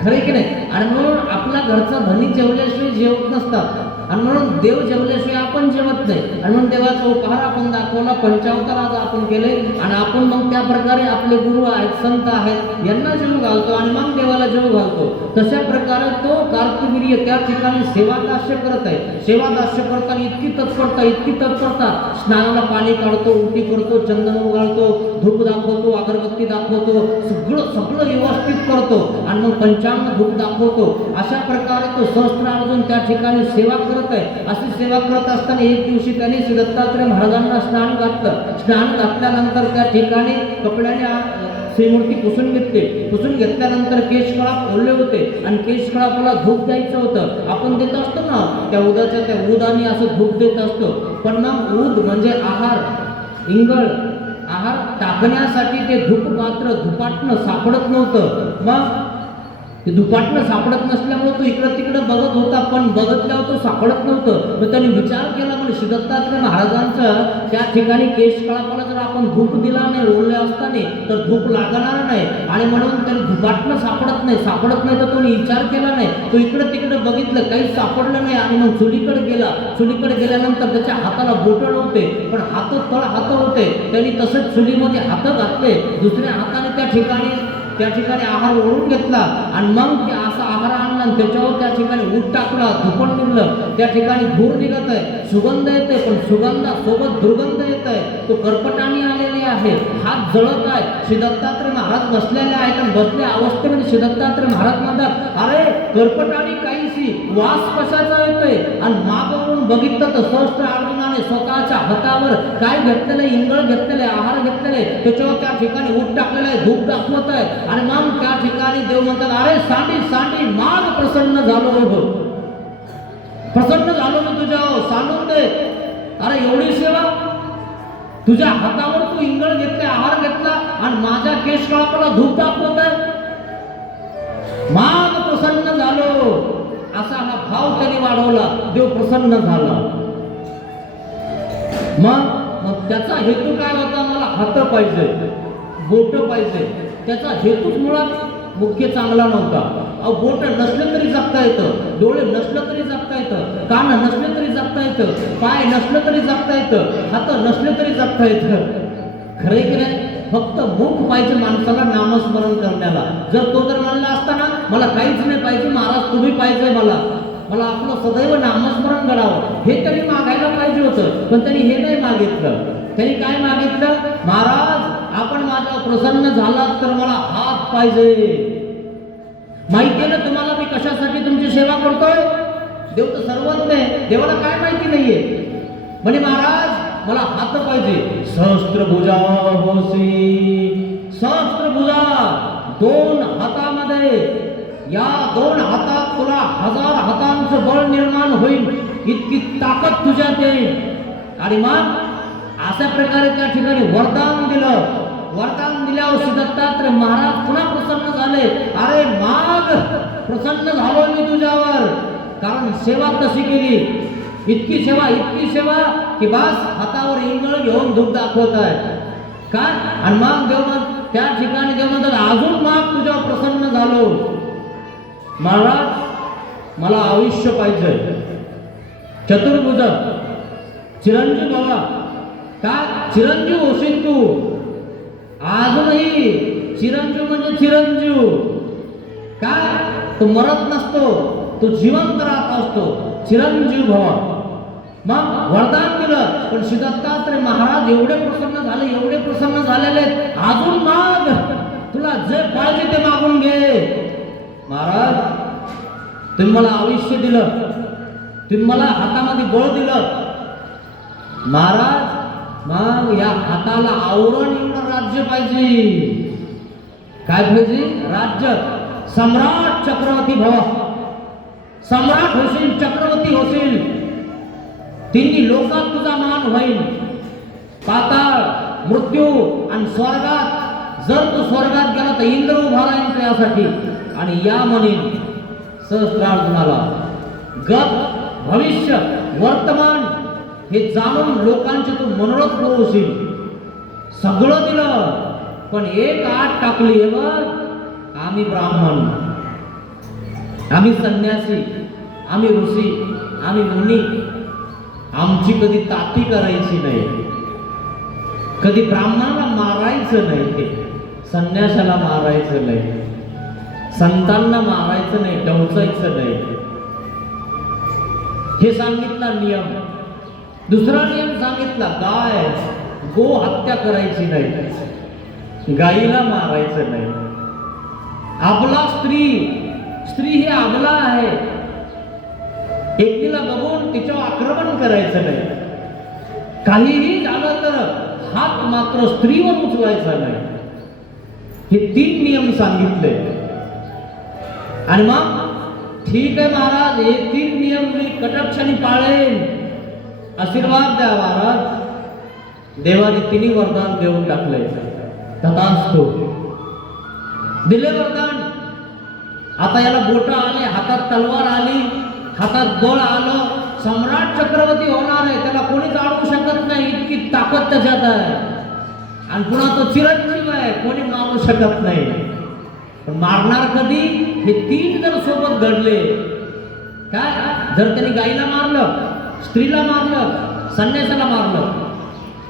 खरे की नाही? आणि म्हणून आपला घरचा धनी जेवल्याशिवाय जेवत नसतात, आणि म्हणून देव जेवल्याशिवाय आपण जेवत नाही. आणि म्हणून देवाचा उपहार आपण दाखवला, पंचावतार आज आपण केले, आणि आपण मग त्या प्रकारे आपले गुरु आहेत, संत आहेत, यांना जेव घालतो आणि मग देवाला जेव घालतो. तशा प्रकारे तो कार्तवीर्य त्या ठिकाणी सेवादास्य करत आहे. सेवादास्य करताना इतकी तत्परता, स्नानाला पाणी काढतो, उलटी करतो, चंदन उगाळतो, धूप दाखवतो, अगरबत्ती दाखवतो, सगळं व्यवस्थित करतो, आणि मग पंचांग धूप दाखवतो. अशा प्रकारे तो सहस्त्रार्जुन त्या ठिकाणी सेवा करत आहे. अशी सेवा करत असताना एक दिवशी त्यांनी श्री दत्तात्रय महाराजांना स्नान घातलं. स्नान घातल्यानंतर त्या ठिकाणी कपड्याने श्रीमूर्ती पुसून घेतले. पुसून घेतल्यानंतर केशकळाप ओले होते, आणि केशकळापाला धूप द्यायचं होतं. आपण देत असतो ना त्या उदाच्या, त्या उदाने असं धूप देत असतो. पण मग उद म्हणजे आहार, इंगळ, आहार टाकण्यासाठी ते धूप मात्र धुपाटणं सापडत नव्हतं. मग ते दुपाटणं सापडत नसल्यामुळे तो इकडं तिकडं बघत होता, पण बघितल्यावर तो सापडत नव्हतं. मग त्यांनी विचार केला, म्हणजे श्री दत्तात्रय महाराजांचं त्या ठिकाणी केशकळापाला जर आपण धूप दिला नाही ओले असताना तर धूप लागणार नाही, आणि म्हणून त्यांनी दुपाटणं सापडत नाही तर कोणी विचार केला नाही. तो इकडं तिकडं बघितलं, काही सापडलं नाही, आणि मग चुलीकडे गेला. चुलीकडे गेल्यानंतर त्याच्या हाताला बोटं नव्हते, पण तळ हात होते. त्यांनी तसंच चुलीमध्ये हात घातले, दुसऱ्या हाताने त्या ठिकाणी आहार ओढून घेतला, आणि मग ते असा आहार आणला, आणि त्याच्यावर त्या ठिकाणी ऊट टाकला, धुपण निघलं. त्या ठिकाणी धूर निघत आहे, सुगंध येते, पण सुगंधासोबत दुर्गंध येत आहे. तो कर्पटाने आलेले आहे, हात जळत आहे. श्री दत्तात्रय महाराज बसलेले आहेत, आणि बसल्या अवस्थेमध्ये श्री दत्तात्रय महाराज म्हणतात, अरे कर्पटाने काहीशी वास कशाचा येतोय? आणि मागवरून बघितलं तर सहस्त्र अर्जुनाने स्वतःच्या हातावर काय घेतलेलं आहे, इंगळ घेतलेलं आहे, आहार घेतलेले आहे, त्याच्यावर त्या ठिकाणी ऊट टाकलेलं आहे, धूप दाखवत आहे. आणि मग त्या ठिकाणी देव म्हणतात, अरे सांडी माग प्रसन्न झालो हो, प्रसन्न झालो मी तुझ्यावर, सांडून दे. अरे एवढी सेवा, तुझ्या हातावर तू इंगळ घेतले, आहार घेतला, आणि माझ्या केशकळापाला धूप दाखवत आहे, माग प्रसन्न झालो. असा हा भाव त्यांनी वाढवला, देव प्रसन्न झाला. मग त्याचा हेतू काय होता? मला हात पाहिजे, बोट पाहिजे. त्याचा हेतूच मुळात मुख्य चांगला नव्हता. बोट नसलं तरी जगता येतं, डोळे नसलं तरी जगता येतं, कान नसले तरी जगता येतं, पाय नसलं तरी जगता येतं, हात नसले तरी जगता येतं. खरे की नाही? फक्त मुख पाहिजे माणसाला नामस्मरण करण्याला. जर तो जर म्हणला असताना मला काहीच नाही पाहिजे महाराज, तुम्ही पाहिजे मला आपलं सदैव नामस्मरण करावं, हे त्यांनी मागायला पाहिजे होतं. पण त्यांनी हे नाही मागितलं. त्यांनी काय मागितलं? महाराज आपण माझ्या प्रसन्न झालात तर मला हात पाहिजे. माहिती आहे ना तुम्हाला मी कशासाठी तुमची सेवा करतोय? देव तर सर्वज्ञ आहे, देवाला काय माहिती नाहीये? म्हणे महाराज मला हात पाहिजे. सहस्त्रभुजा होसी, सहस्त्रभुजा, दोन हातामध्ये, या दोन हातात तुला 1000 हातांचं बळ निर्माण होईल, इतकी ताकद तुझ्यात येईल. आणि मग अशा प्रकारे त्या ठिकाणी वरदान दिलं. वरदान दिल्यावर श्री दत्तात्रय महाराज पुन्हा प्रसन्न झाले. अरे माग प्रसन्न झालो मी तुझ्यावर, कारण सेवा तशी केली, इतकी सेवा की बस हातावर इंगळ घेऊन धूप दाखवत आहे काय. आणि मग देव त्या ठिकाणी देव म्हणतात, अजून माग तुझ्यावर प्रसन्न झालो. महाराज मला आयुष्य पाहिजे, चतुर्भुज, चिरंजीव बाबा, काय चिरंजीव होशील तू. अजूनही चिरंजीव म्हणजे चिरंजीव. काय तो मरत नसतो, तो जिवंत राहत असतो. चिरंजीव भव. मग वरदान दिलं, पण श्री दत्तात्रय महाराज एवढे प्रसन्न झाले, एवढे प्रसन्न झालेले, अजून माग, तुला जे पाहिजे ते मागून घे. महाराज तुम्ही मला आयुष्य दिलं, तुम्ही मला हातामध्ये बळ दिलं. महाराज मग या हाताला आवरण एवढं राज्य पाहिजे. काय पाहिजे? राज्य. सम्राट चक्रवर्ती भव. सम्राट होशील, चक्रवर्ती होशील. तिन्ही लोकात तुझा मान होईल. पाताळ, मृत्यू आणि स्वर्गात, जर तू स्वर्गात गेला तर इंद्र उभा राहील तुझ्यासाठी. आणि या म्हणेन सहस्त्रार्जुनाला गत, भविष्य, वर्तमान हे जाणून लोकांचे तू मनोरथ पुरवशील. सगळं दिलं, पण एक आठ टाकली. हे बघ, आम्ही ब्राह्मण, आम्ही संन्यासी, आम्ही ऋषी, आम्ही मुनी, आमची कधी ताती करायची नाही, कधी ब्राह्मणाला मारायचं नाही, संन्यासाला मारायचं नाही, संतांना मारायचं नाही, डवचायचं नाही. हे सांगितला नियम. दुसरा नियम सांगितला, गाय, गो हत्या करायची नाही, गाईला मारायचं नाही. अबला स्त्री, स्त्री ही अबला आहे, एकटीला बघून तिच्यावर आक्रमण करायचं नाही. काहीही झालं तर हात मात्र स्त्रीवर उचलायचा नाही. हे 3 नियम सांगितले. आणि मग ठीक आहे महाराज, हे 3 नियम मी कटाक्षाने पाळेन, आशीर्वाद द्या महाराज. देवाने 3 वरदान देऊन टाकले. तथास्तु. दिले वरदान. आता याला बोट आले, हातात तलवार आली, हातात बळ आलं, सम्राट चक्रवर्ती होणार आहे, त्याला कोणीच अडवू शकत नाही, इतकी ताकद त्याच्यात आहे. आणि पुन्हा तो चिरंजीव आहे, कोणी मारू शकत नाही. पण मारणार कधी? हे 3 जर सोबत घडले, काय जर त्यांनी गाईला मारलं, स्त्रीला मारलं, संन्यासाला मारलं,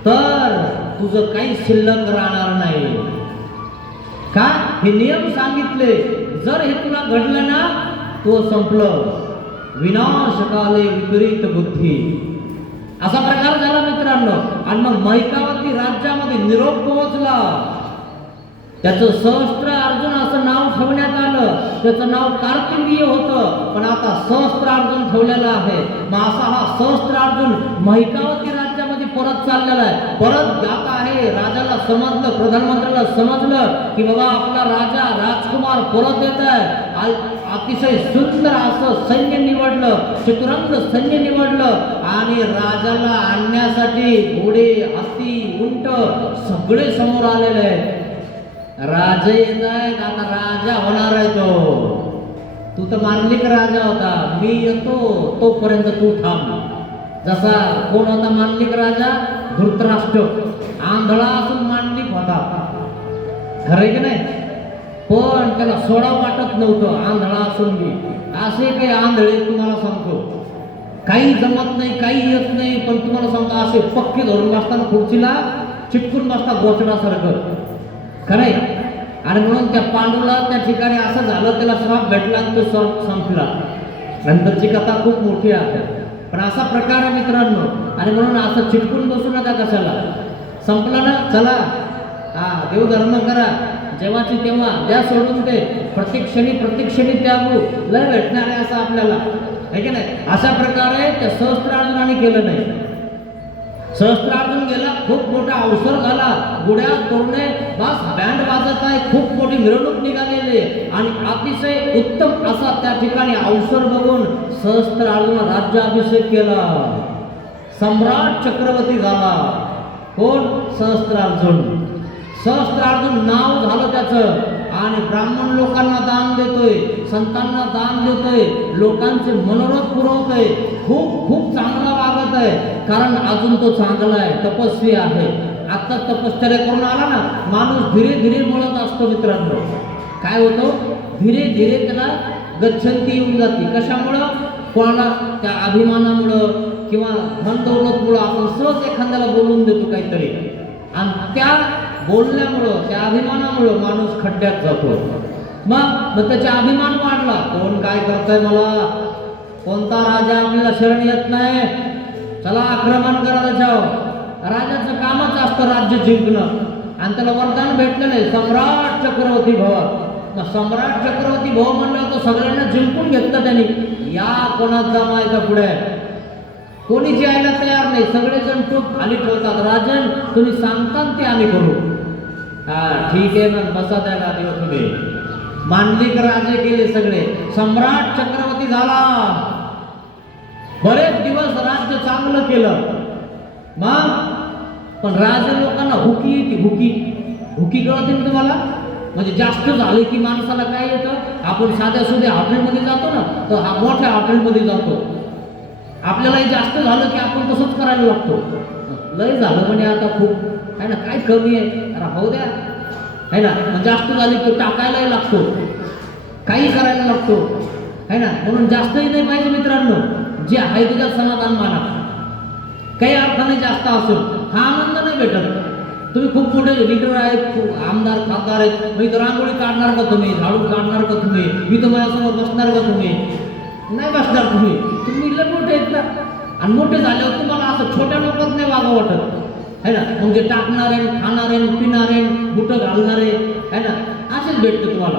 तर तुझं काही शिल्लक राहणार नाही. का? हे नियम सांगितले. जर हे तुला घडलं ना, तो संपलं. विनाशकाले विपरीत बुद्धी, असा प्रकार झाला मित्रांनो. आणि मग मैकावती राज्यामध्ये निरोप पोहोचला. त्याचं सहस्त्रार्जुन असं नाव ठेवण्यात आलं. त्याचं नाव कार्तिकीय होतं, पण आता सहस्त्रार्जुन ठेवलेलं आहे. मग असा हा सहस्त्रार्जुन मैकावती राज्यामध्ये परत चाललेला आहे. परत जात आहे. राजाला समजलं, प्रधानमंत्र्याला समजलं की बाबा आपला राजा राजकुमार परत येत आहे. अतिशय सुंदर असं सैन्य निवडलं, चतुरंग सैन्य निवडलं. आणि राजाला आणण्यासाठी घोडे, हत्ती, उंट सगळे समोर आलेले आहेत. राजा येत आहेत, आता राजा होणार आहे तो. तू तर मांडलिक राजा होता, मी येतो तोपर्यंत तू थांब. जसा कोण होता मांडलिक राजा? धृतराष्ट्र. आंधळा असून मांडलिक होता, खरं की नाही? पण त्याला सोडा वाटत नव्हतं, आंधळा असून बी. असे काही आंधळे तुम्हाला सांगतो, काही जमत नाही, काही येत नाही, पण तुम्हाला सांगतो असे पक्के धरून बसताना खुर्चीला चिटकून बसता गोचडासारखं, खरंय. आणि म्हणून त्या पांडूला त्या ठिकाणी असं झालं, त्याला श्राप भेटला आणि तो श्राप संपला. नंतरची कथा खूप मोठी आहे, पण असा प्रकार आहे मित्रांनो. आणि म्हणून असं चिटकून बसू नका कशाला. संपलं ना, चला देव धर्म करा, जेव्हाची तेव्हा द्या सोडून ते. प्रत्येक क्षणी त्यागू लय भेटणार आहे असं आपल्याला, है की नाही? अशा प्रकारे त्या सहस्त्रार्जुनाने केलं नाही. सहस्त्रार्जुन गेला, खूप मोठा अवसर झाला, गुड्या तोरणे बस बँड वाजत आहे, खूप मोठी मिरवणूक निघालेली आणि अतिशय उत्तम असा त्या ठिकाणी अवसर बघून सहस्त्रार्जुन राज्याभिषेक केला, सम्राट चक्रवर्ती झाला. कोण? सहस्त्रार्जुन. सहस्त्रार्जुन नाव झालं त्याचं. आणि ब्राह्मण लोकांना दान देतोय, संतांना दान देतोय, लोकांचे मनोरथ पुरवतोय, खूप खूप चांगला वागत आहे. कारण अजून तो चांगला आहे, तपस्वी आहे. आता तपश्चर्या करून आला ना, माणूस धीरे धीरे मळत असतो मित्रांनो. काय होतं? धीरे धीरे त्याला गच्छंती येऊन जाते. कशामुळं? कोणाला त्या अभिमानामुळं किंवा धन दौलतमुळं आपण सहज एखाद्याला बोलून देतो काहीतरी, आणि त्या बोलण्यामुळं, त्या अभिमानामुळं माणूस खड्ड्यात जातो. मग त्याचा अभिमान वाढला. कोण काय करतंय, मला कोणता राजा आपल्याला शरण येत नाही, चला आक्रमण करा त्याच्यावर. राजाचं कामच असतं राज्य जिंकणं, आणि त्याला वरदान भेटलेलं आहे सम्राट चक्रवर्ती भव. मग सम्राट चक्रवर्ती भव म्हणलं तर सगळ्यांना जिंकून घेतलं त्यांनी. या कोणाचा मायका पुढे कोणी यायला तयार नाही, सगळेजण टोप खाली ठेवतात. राजन तुम्ही सांगता ते आम्ही करू. हा ठीक आहे मग बसा त्या गादीवर तुम्ही. मांडलिक राजे केले सगळे, सम्राट चक्रवर्ती झाला. बरेच दिवस राज्य चांगलं केलं. मग पण राजे लोकांना हुकी येते. हुकी कळते ना तुम्हाला? म्हणजे जास्त झाले की माणसाला काय येतं, आपण साध्या सुध्या हॉटेलमध्ये जातो ना, तर हा मोठ्या हॉटेलमध्ये जातो. आपल्यालाही जास्त झालं की आपण तसंच करायला लागतो. लय झालं म्हणे आता खूप आहे ना, काय कमी आहे, अरे हो द्या आहे ना. मग जास्त झाले की टाकायलाही लागतो, काही करायला लागतो आहे ना. म्हणून जास्तही नाही पाहिजे मित्रांनो. जे आहे त्याच्यात समाधान माना. काही अर्थाने जास्त असेल हा आनंद नाही भेटत. तुम्ही खूप मोठे लीडर आहेत, खूप आमदार खासदार आहेत, मी तर रांगोळी काढणार का तुम्ही, झाडू काढणार का तुम्ही, मी तर माझ्यासमोर बसणार का तुम्ही, नाही बसणार तुम्ही. तुम्ही लय मोठे आहेत ना, आणि मोठे झाल्यावर तुम्हाला असं छोट्या लोकांत नाही वागा वाटत आहे ना. म्हणजे टाकणारे, खाणारे, पिणारे, बुटं घालणारे आहे ना, असेच भेटतं तुम्हाला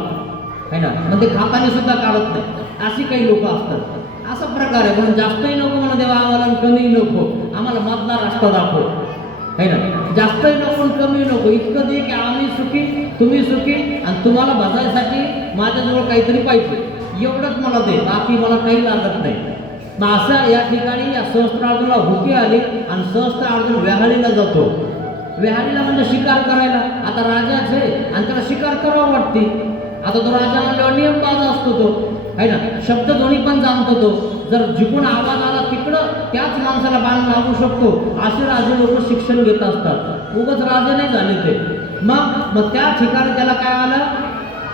आहे ना. मग ते खाताने सुद्धा काढत नाही, अशी काही लोक असतात. असा प्रकार आहे. म्हणून जास्तही नको म्हणा देवा आम्हाला, कमीही नको आम्हाला, मधला रस्ता दाखव आहे ना. जास्तही नको कमी नको, इतकं दे की आम्ही सुखी, तुम्ही सुखी, आणि तुम्हाला बघायसाठी माझ्याजवळ काहीतरी पाहिजे, एवढंच मला दे, बाकी मला काही लागत नाही. मग असं या ठिकाणी या सहस्त्रार्जुनाला हुकी आली, आणि सहस्त्रार्जुन व्याहाळीला जातो. व्याहाळीला म्हणजे शिकार करायला. आता राजाचे आणि त्याला शिकार करावं वाटते. आता तो राजा म्हणल्यावर नियमबाज असतो तो आहे ना, शब्द दोन्ही पण जाणतो तो. जर जिकडून आवाज आला तिकडं त्याच माणसाला बाण लागू शकतो. असे राजे लोक शिक्षण घेत असतात. उगाच राजे नाही झाले ते. मग त्या ठिकाणी त्याला काय आलं,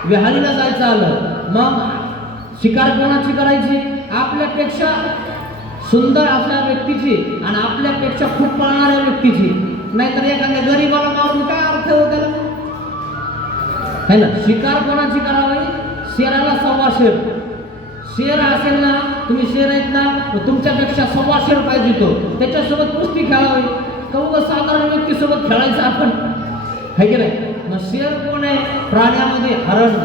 विहारीला जायचं आलं. मग शिकार कोणाची करायची, आपल्यापेक्षा सुंदर अशा व्यक्तीची आणि आपल्यापेक्षा खूप पळणाऱ्या व्यक्तीची. नाहीतर एखाद्या गरीबाला मारून काय अर्थ हो त्याला है ना. शिकार कोणाची करावी, शेराला 1.25 शेर. शेर असेल ना, तुम्ही शेर आहेत ना, तुमच्यापेक्षा 1.25 शेर पाहिजे तो, त्याच्यासोबत कुस्ती खेळावी. कवळ साधारण व्यक्तीसोबत खेळायचं आपण है की नाही. मग शेर कोण आहे, प्राण्यामध्ये हरण.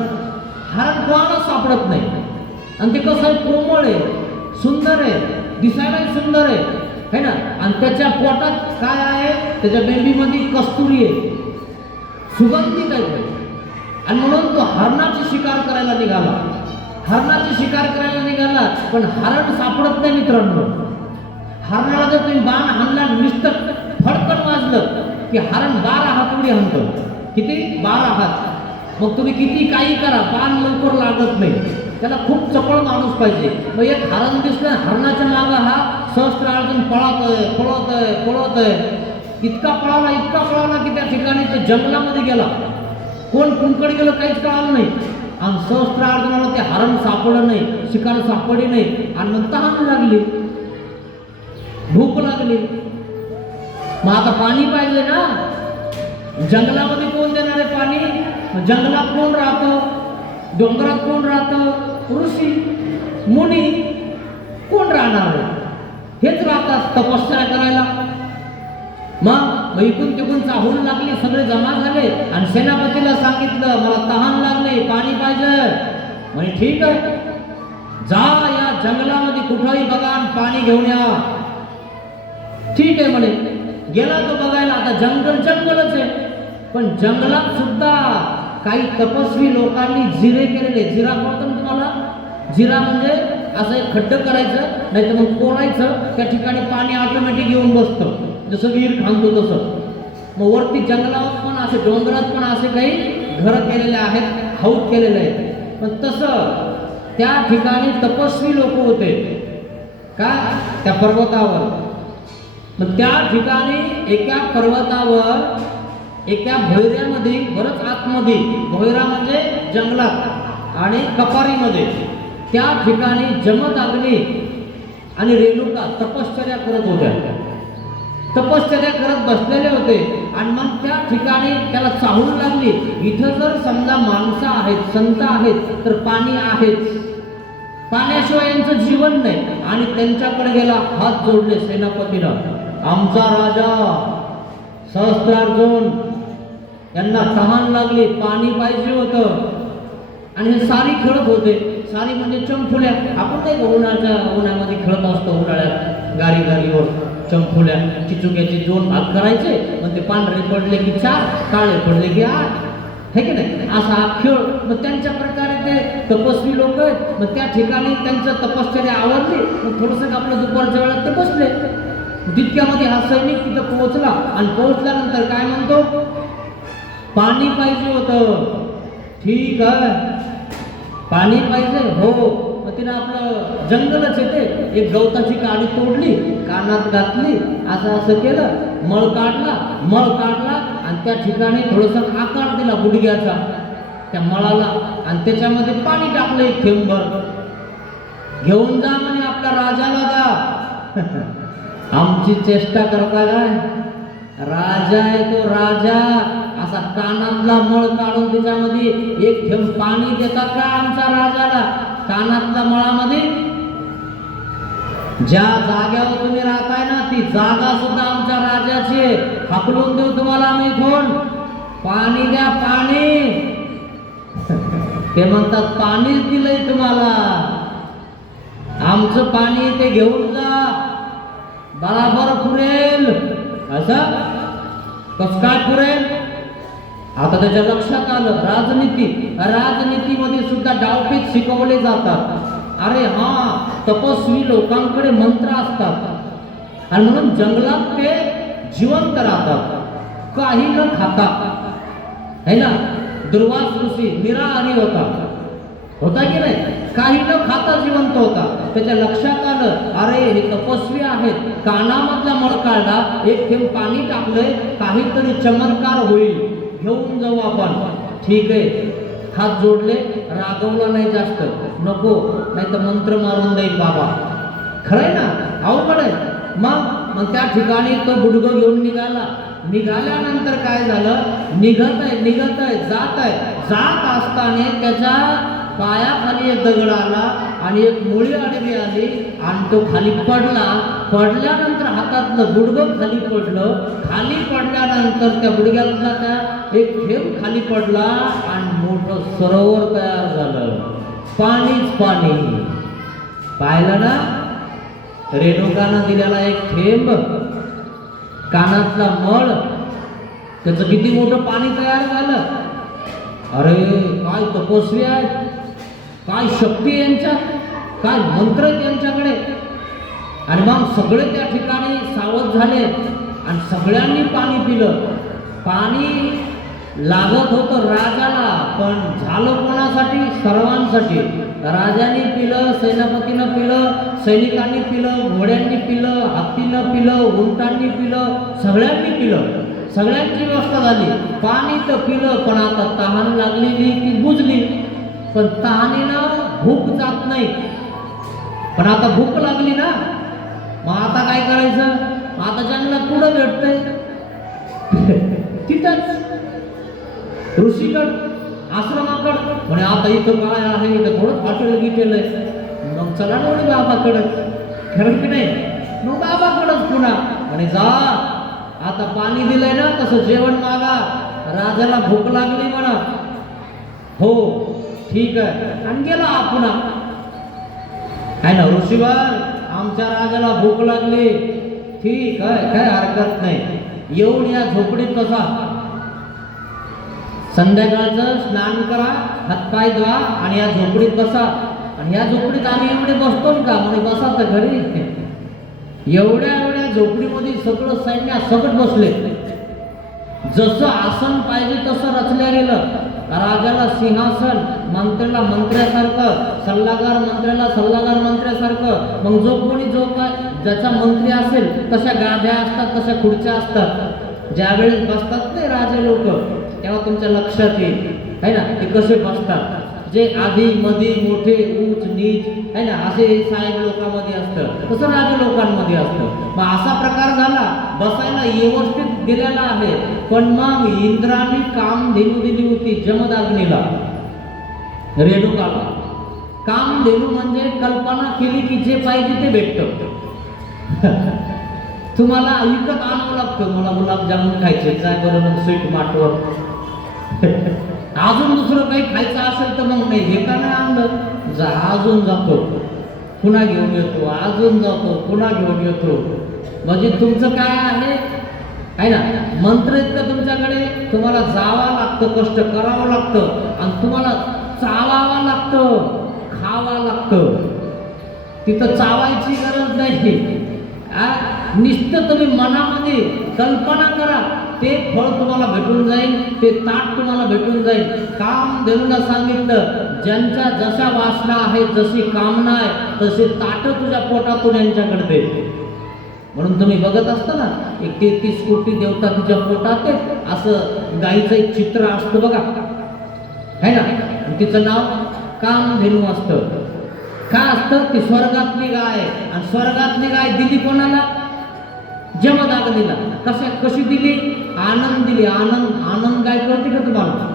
हरण कोणाला सापडत नाही, आणि ते कसं आहे, कोमळ आहे, सुंदर आहे, दिसायलाही सुंदर आहे ना. आणि त्याच्या पोटात काय आहे, त्याच्या बेंबीमध्ये कस्तुरी आहे, सुगंधित आहे. आणि म्हणून तो हरणाची शिकार करायला निघाला. हरणाची शिकार करायला निघाला, पण हरण सापडत नाही मित्रांनो. हरणाला जर तुम्ही बाण हाणला, नुसतं फडकन वाजलं की हरण 12 हात उडी हाणतं. किती? 12 हात. मग तुम्ही किती काही करा, बाण लवकर लागत नाही. त्याला खूप चपळ माणूस पाहिजे. मग एक हरण दिसलं, हरणाच्या मागं हा सहस्त्रार्जुन पळतोय. इतका पळाला की त्या ठिकाणी तो जंगलामध्ये गेला. कोण कुंकड गेलं काहीच कळालं नाही. आणि सहस्त्रार्जुनाला ते हरण सापडलं नाही, शिकार सापडली नाही. आणि मग तहान लागली, भूक लागली. मग आता पाणी पाहिजे ना. जंगलामध्ये कोण देणार आहे पाणी? जंगलात कोण राहतं, डोंगरात कोण राहतं, ऋषी मुनी कोण राहणार आहे, हेच राहतात तपश्चर्या करायला. मग इकून तिकून चाहूल लागली, सगळे जमा झाले आणि सेनापतीला सांगितलं मला तहान लागले, पाणी पाहिजे. म्हणजे ठीक आहे, जा या जंगलामध्ये कुठंही बघा आणि पाणी घेऊन या. ठीक आहे म्हणे. गेला तो बघायला. आता जंगलच आहे, पण जंगलात सुद्धा काही तपस्वी लोकांनी जिरे केलेले. जिरा कळतं ना तुम्हाला? जिरा म्हणजे असं एक खड्डं करायचं, नाही तर मग कोरायचं, त्या ठिकाणी पाणी ऑटोमॅटिक येऊन बसतं, जसं विहीर खांदतो तसं. मग वरती जंगलावर पण असे, डोंगरात पण असे काही घरं केलेले आहेत, हौद केलेले आहेत. पण तसं त्या ठिकाणी तपस्वी लोक होते का त्या पर्वतावर. मग त्या ठिकाणी एका पर्वतावर, एका भोयऱ्यामध्ये, बरंच आतमध्ये, भोयरा म्हणजे जंगलात, आणि कपारीमध्ये, त्या ठिकाणी जमदग्नी आणि रेणुका तपश्चर्या करत होत्या. तपश्चर्या करत बसलेले होते. आणि मग त्या ठिकाणी त्याला चाहूल लागली, इथं जर समजा माणसं आहेत, संत आहेत, तर पाणी आहेच, पाण्याशिवाय यांचं जीवन नाही. आणि त्यांच्याकडे गेला, हात जोडले सेनापतीनं, आमचा राजा सहस्त्रार्जुन यांना तहान लागली, पाणी पाहिजे होतं. आणि हे सारी खेळत होते. सारी म्हणजे चंफुल्या, आपण नाही उन्हामध्ये खेळत असतो, उन्हाळ्यात गाडीवर चंफुल्या चिचुक्याचे 2 भाग करायचे, मग ते पांढरे पडले की 4, काळे पडले की 8, हे की नाही, असा हा खेळ. मग त्यांच्या प्रकारे ते तपस्वी लोक आहेत. मग त्या ठिकाणी त्यांचं तपश्चर्या आवडली. मग थोडंसं आपलं दुपारच्या वेळात ते बसले. तितक्यामध्ये हा सैनिक तिथं पोहोचला. आणि पोहोचल्यानंतर काय म्हणतो, पाणी पाहिजे होतं. ठीक आहे, पाणी पाहिजे हो. मग तिने आपलं जंगलच येते, एक गवताची काडी तोडली, कानात घातली, असं केलं, मळ काढला आणि त्या ठिकाणी थोडंसं आकार दिला गुडघ्याचा त्या मळाला. आणि त्याच्यामध्ये पाणी टाकलं 1 थेंबभर. घेऊन जा म्हणे आपल्या राजाला जा. आमची चेष्टा करता काय, राजा आहे तो राजा. असा कानातला मळ काढून त्याच्यामध्ये 1 थेंब पाणी देतात का आमच्या राजाला? कानातल्या मळामध्ये ज्या जाग्यावर तुम्ही राहताय ना, ती जागा सुद्धा आमच्या राजाची आहे. हाकलून देऊ तुम्हाला आम्ही इथून, पाणी द्या पाणी. ते म्हणतात पाणीच दिलंय तुम्हाला, आमचं पाणी ते घेऊन जा, बराबर पुरेल. असं कस काय पुरेल? आता त्याच्या लक्षात आलं, राजनीतीमध्ये सुद्धा डावपेच शिकवले जातात. अरे हा, तपस्वी लोकांकडे मंत्र असतात आणि म्हणून जंगलात ते जिवंत राहतात, काही न खाता. है ना, दुर्वास ऋषी निराहारी होता की नाही, काही न खाता जिवंत होता. त्याच्या लक्षात आलं, अरे हे तपस्वी आहेत, कानामधला मळ काढला, 1 थेंब पाणी टाकलंय, काहीतरी चमत्कार होईल, घेऊन जाऊ आपण. ठीक आहे, हात जोडले, रागवला नाही जास्त, नको नाही तर मंत्र मारून देईल बाबा. खरंय ना, अवघड आहे. मग त्या ठिकाणी तो गुडघं घेऊन निघाल्यानंतर काय झालं, निघत आहे जात असताना त्याच्या पायाखाली एक दगड आला आणि एक मुळी आडवी आली आणि तो खाली पडल्यानंतर हातातलं गुडघं खाली पडलं. खाली पडल्यानंतर त्या गुडघ्यातला त्या 1 थेंब खाली पडला आणि मोठं सरोवर तयार झालं, पाणीच पाणी. पाहिलं ना, रेणुकानं दिलेला 1 थेंब, कानातला मळ, त्याचं किती मोठं पाणी तयार झालं. अरे काय तपस्वी आहेत, काय शक्ती यांच्यात, काय मंत्र आहेत यांच्याकडे. आणि मग सगळे त्या ठिकाणी सावध झाले आणि सगळ्यांनी पाणी पिलं. पाणी लागत होतं राजाला, पण झालं कोणासाठी? सर्वांसाठी. राजाने पिलं, सेनापतीनं पिलं, सैनिकांनी पिलं, घोड्यांनी पिलं, हत्तीनं पिलं, उंटांनी पिलं, सगळ्यांनी पिलं. सगळ्यांची व्यवस्था झाली, पाणी तर पिलं. पण आता तहान लागलेली की बुजली, पण तहानीनं भूक जात नाही. पण आता भूक लागली ना, मग आता काय करायचं? आता जंगलात कुठं भेटतंय? तिथंच ऋषीकड, आश्रमाकड. म्हणे आता इथं काय आहे, इथं थोडं हॉटेल गिटेलंय, मग चला ना बाबाकडं. खरं की नाही? मग बाबाकडंच पुन्हा. म्हणे जा, आता पाणी दिलंय ना, तसं जेवण मागा, राजाला भूक लागली म्हणा. हो ठीक आहे. आणि गेला पुन्हा. आहे ना, ऋषीवर आमच्या राजाला भूक लागली, ठीक आहे, काय हरकत नाही, येऊन या झोपडीत बसा, संध्याकाळचं स्नान करा, हातपाय धुवा आणि या झोपडीत बसा. आणि या झोपडीत आम्ही एवढे बसतो का? म्हणे बसा तर घरी. एवढ्या झोपडीमध्ये सगळं सैन्य सकट बसले. जसं आसन पाहिजे तसं रचल्या गेलं. राजाला सिंहासन, मंत्र्याला मंत्र्यासारखं, सल्लागार मंत्र्याला सल्लागार मंत्र्यासारखं. मग जो काय ज्याचा मंत्री असेल तशा गाद्या असतात, तशा खुर्च्या असतात. ज्यावेळेस बसतात ते राजे लोक, तेव्हा तुमच्या लक्षात येईल, है ना, ते कसे बसतात. जे आधी मधी मोठे उच्च नीच है ना असे साहेब लोकांमध्ये असतं, तसं राजा लोकांमध्ये असतं. मग असा प्रकार झाला, बसायला व्यवस्थित दिलेला आहे. पण मग इंद्राने कामधेनू दिली होती जमदाग्नीला, रेणुकाला. कामधेनू म्हणजे कल्पना केली की जे पाहिजे ते भेटतं. तुम्हाला विकत आणावं लागतं. मला गुलाबजामुन खायचे, जाय बरं मग स्वीट मार्टवर. अजून दुसरं काही खायचं असेल तर मग नाही, हे का नाही आणलं, जा अजून जातो, पुन्हा घेऊन येतो, अजून जातो, पुन्हा घेऊन येतो. म्हणजे तुमचं काय आहे ना, मंत्र आहेत का तुमच्याकडे? तुम्हाला जावं लागतं, कष्ट करावं लागतं आणि तुम्हाला चावावं लागतं, खावं लागतं. तिथं चावायची गरज नाही. नुसतं तुम्ही मनामध्ये कल्पना करा, ते फळ तुम्हाला भेटून जाईल, ते ताट तुम्हाला भेटून जाईल. कामधेनूला सांगितलं, ज्यांच्या जशा वासना आहेत, जशी कामना आहे, तसे ताट तुझ्या पोटातून यांच्याकडे दे. म्हणून तुम्ही बघत असता ना, 33 कोटी देवता तुझ्या पोटात आहेत, असं गाईचं एक चित्र असतं बघा, है ना. तिचं नाव कामधेनू असतं. का असतं? ती स्वर्गातली गाय, आणि स्वर्गातली गाय दिली कोणाला? जमदाग्नीला. कशी दिली? आनंद दिली. आनंद गाय कळते का तुम्हाला?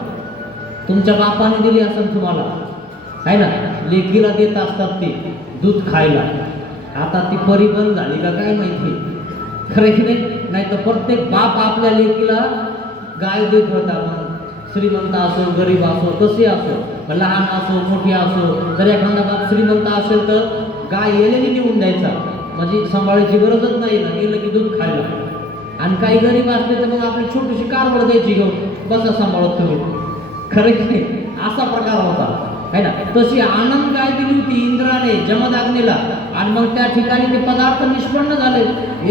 तुमच्या बापाने दिली असेल तुम्हाला, है ना. लेकीला देत असतात ती दूध खायला. आता ती परी बंद झाली का काय माहिती, खरं की नाही तर प्रत्येक बाप आपल्या लेकीला गाय देत होता. मग श्रीमंत असो, गरीब असो, कसे असो, लहान असो, मोठी असो. तर एखादा बाप श्रीमंत असेल तर गाय येलेली नेऊन द्यायचा, म्हणजे सांभाळायची गरजच नाही ना, गेलं की दूध खायला. आणि काही गरीब असले तर मग आपली छोटीशी कारवड द्यायची, घेऊन बसा सांभाळत तुम्ही. खरं की नाही, असा प्रकार होता, है ना. तशी आनंद गाय दिली होती इंद्राने जमदाग्नीला. आणि मग त्या ठिकाणी ते पदार्थ निष्पन्न झाले,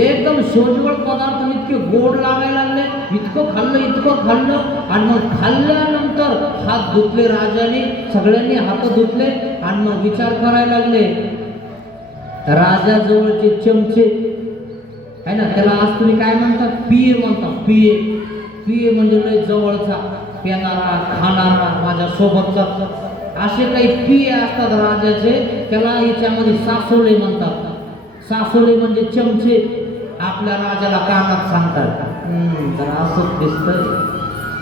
एकदम सोजवळ पदार्थ, इतके गोड लागायला लागले. इतकं खाल्लं. आणि मग खाल्ल्यानंतर हात धुतले राजाने, सगळ्यांनी हात धुतले. आणि मग विचार करायला लागले, राजाजवळचे चमचे, है ना, त्याला आज तुम्ही काय म्हणतात? पिये म्हणतात. पिये म्हणजे लय जवळचा, पेणारा, खाणारा, माझ्या सोबतचा, असे काही पिये असतात राजाचे. त्याला याच्यामध्ये सासोळे म्हणतात. सासोळे म्हणजे चमचे. आपल्या राजाला कानात सांगतात, तर असंच दिसतंय,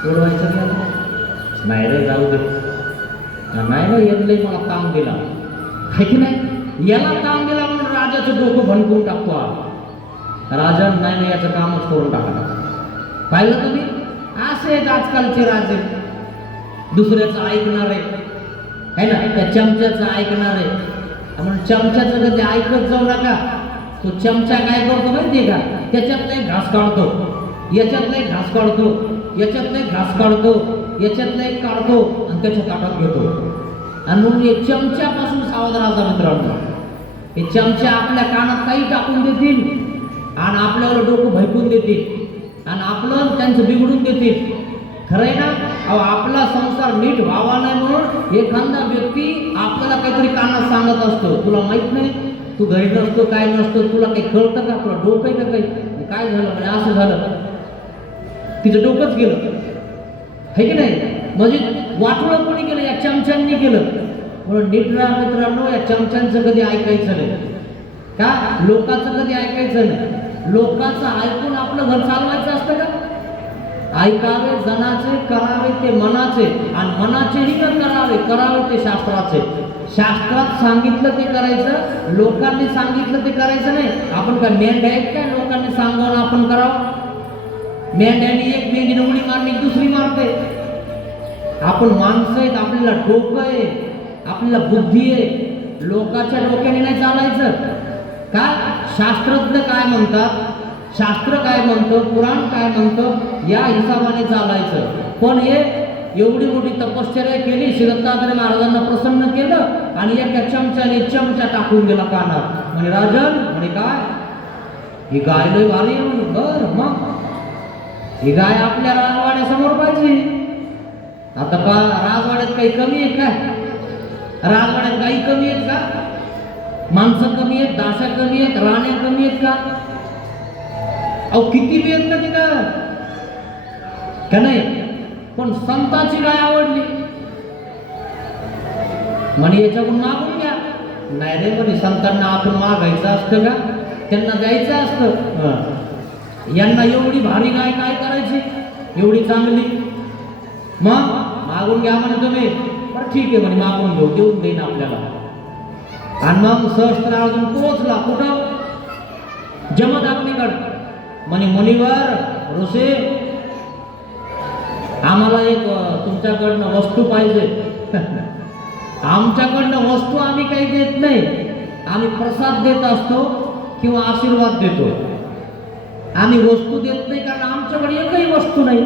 ओढवायचं नाही रे, जाऊ दे, नाही येतलंय, मला काम दिला, है की नाही. याला काम दिला म्हणून राजाचं डोकं भणकून टाकतो. राजा नाही याचं कामच करून टाकला. पाहिलं तुम्ही, असे आहेत आजकालचे राजे, दुसऱ्याचं ऐकणारे, है ना, त्या चमच्याचं ऐकणारे. म्हणून चमच्याचं कधी ऐकत जाऊ नका. तो चमचा काय करतो माहितीये का? त्याच्यातला एक घास काढतो, याच्यातला एक घास काढतो, याच्यातला एक घास काढतो, याच्यातला एक काढतो आणि त्याच्या ताटात घेतो. आणि म्हणून हे चमच्यापासून सावध राहा मित्रांनो. हे चमचे आपल्या कानात काही टाकून देतील आणि आपल्यावर डोकं भयकून देतील आणि आपलं त्यांचं बिघडून देतील. खरंय ना. अहो, आपला संसार नीट व्हावा नाही म्हणून एखादा व्यक्ती आपल्याला काहीतरी कानात सांगत असतो. तुला माहित नाही, तू घरी नसतो, काय नसतो, तुला काही कळतं का? तुला डोकं आहे का काही? काय झालं म्हणजे असं झालं, तिचं डोकंच गेलं, है की नाही. म्हणजे वाटोळं कोणी केलं? या चमच्यांनी केलं. म्हणून नीट राहा मित्रांनो, या चमच्यांचं कधी ऐकायचं नाही का, लोकांचं कधी ऐकायचं नाही. लोकांचं ऐकून आपलं घर चालवायचं असतं का? ऐकावे जनाचे, करावे ते मनाचे, आणि मनाचेही न करावे ते शास्त्राचे. शास्त्रात सांगितलं ते करायचं, लोकांनी सांगितलं ते करायचं नाही. आपण काय मेंढ्या आहेत काय लोकांनी सांगावं आपण करावं? मेंढ्याने एक मेंढीने उडी मारली, दुसरी मारते. आपण माणसं आहेत, आपल्याला डोकं आहे, आपल्याला बुद्धी आहे. लोकांच्या डोक्याने नाही चालायचं का? शास्त्रज्ञ काय म्हणतात, शास्त्र काय म्हणतं, पुराण काय म्हणतं, या हिसाबाने चालायचं. पण हे एवढी मोठी तपश्चर्या केली, श्री दत्तात्रय महाराजांना प्रसन्न केलं आणि एका चमच्याने चमचा टाकून गेला कानात. म्हणे राजन, म्हणे काय ही गाय लय भारी आहे म्हणे. बरं, मग ही गाय आपल्या राजवाड्यासमोर पाहिजे. आता राजवाड्यात काही कमी आहे काय? राजवाड्यात गाई कमी आहेत का? माणसं कमी आहेत, दासा कमी आहेत, राण्या कमी आहेत का? अहो, किती बी आहेत ना तिथं का नाही. पण संताची गाय आवडली, म्हणे याच्याकडून मागून घ्या. नाही रे म्हणे, संतांना आपण मागायचं असतं का, त्यांना द्यायचं असतं. यांना एवढी भारी गाय काय करायची, एवढी चांगली, मग मागून घ्या म्हणे तुम्ही. बरं ठीक आहे म्हणे, मागून घेऊ, देऊन देईन आपल्याला. आणि मग सहस्त्रार्जुन पोहोचला कुठं, जमदग्नीकडे. म्हणे मुनिवर ऋषी, आम्हाला एक तुमच्याकडनं वस्तू पाहिजे. आमच्याकडनं वस्तू आम्ही काही देत नाही, आम्ही प्रसाद देत असतो किंवा आशीर्वाद देतो. आम्ही वस्तू देत नाही कारण आमच्याकडे एकही वस्तू नाही.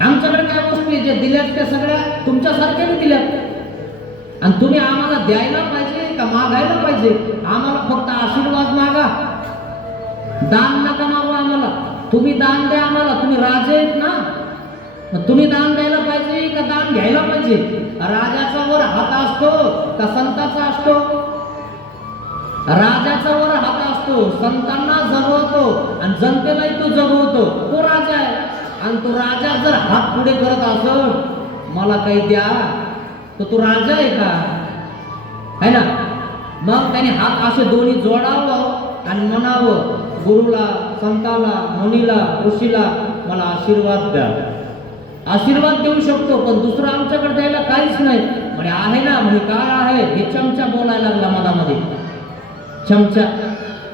आमच्याकडे काय वस्तू आहे, जे दिल्यात त्या सगळ्या तुमच्यासारख्याने दिल्यात. आणि तुम्ही आम्हाला द्यायला पाहिजे का मागायला पाहिजे? आम्हाला फक्त आशीर्वाद मागा, दान नका मागू आम्हाला. तुम्ही दान द्या आम्हाला, तुम्ही राजे आहेत ना, मग तुम्ही दान द्यायला पाहिजे का दान घ्यायला पाहिजे? राजाचा वर हात असतो का संताचा असतो? राजाचा वर हात असतो, संतांना जगवतो आणि जनतेलाही तो जगवतो, तो राजा आहे. आणि तो राजा जर हात पुढे करत असल मला काही द्या, तर तो राजा आहे का? है ना? मग त्याने हात असे दोन्ही जोडावं आणि म्हणावं गुरुला, संताला, मुनीला, ऋषीला मला आशीर्वाद द्या. आशीर्वाद देऊ शकतो, पण दुसरं आमच्याकडे द्यायला काहीच नाही. म्हणे आहे ना. म्हणे काय आहे? हे चमचा बोलायला लागला मधामध्ये. चमचा,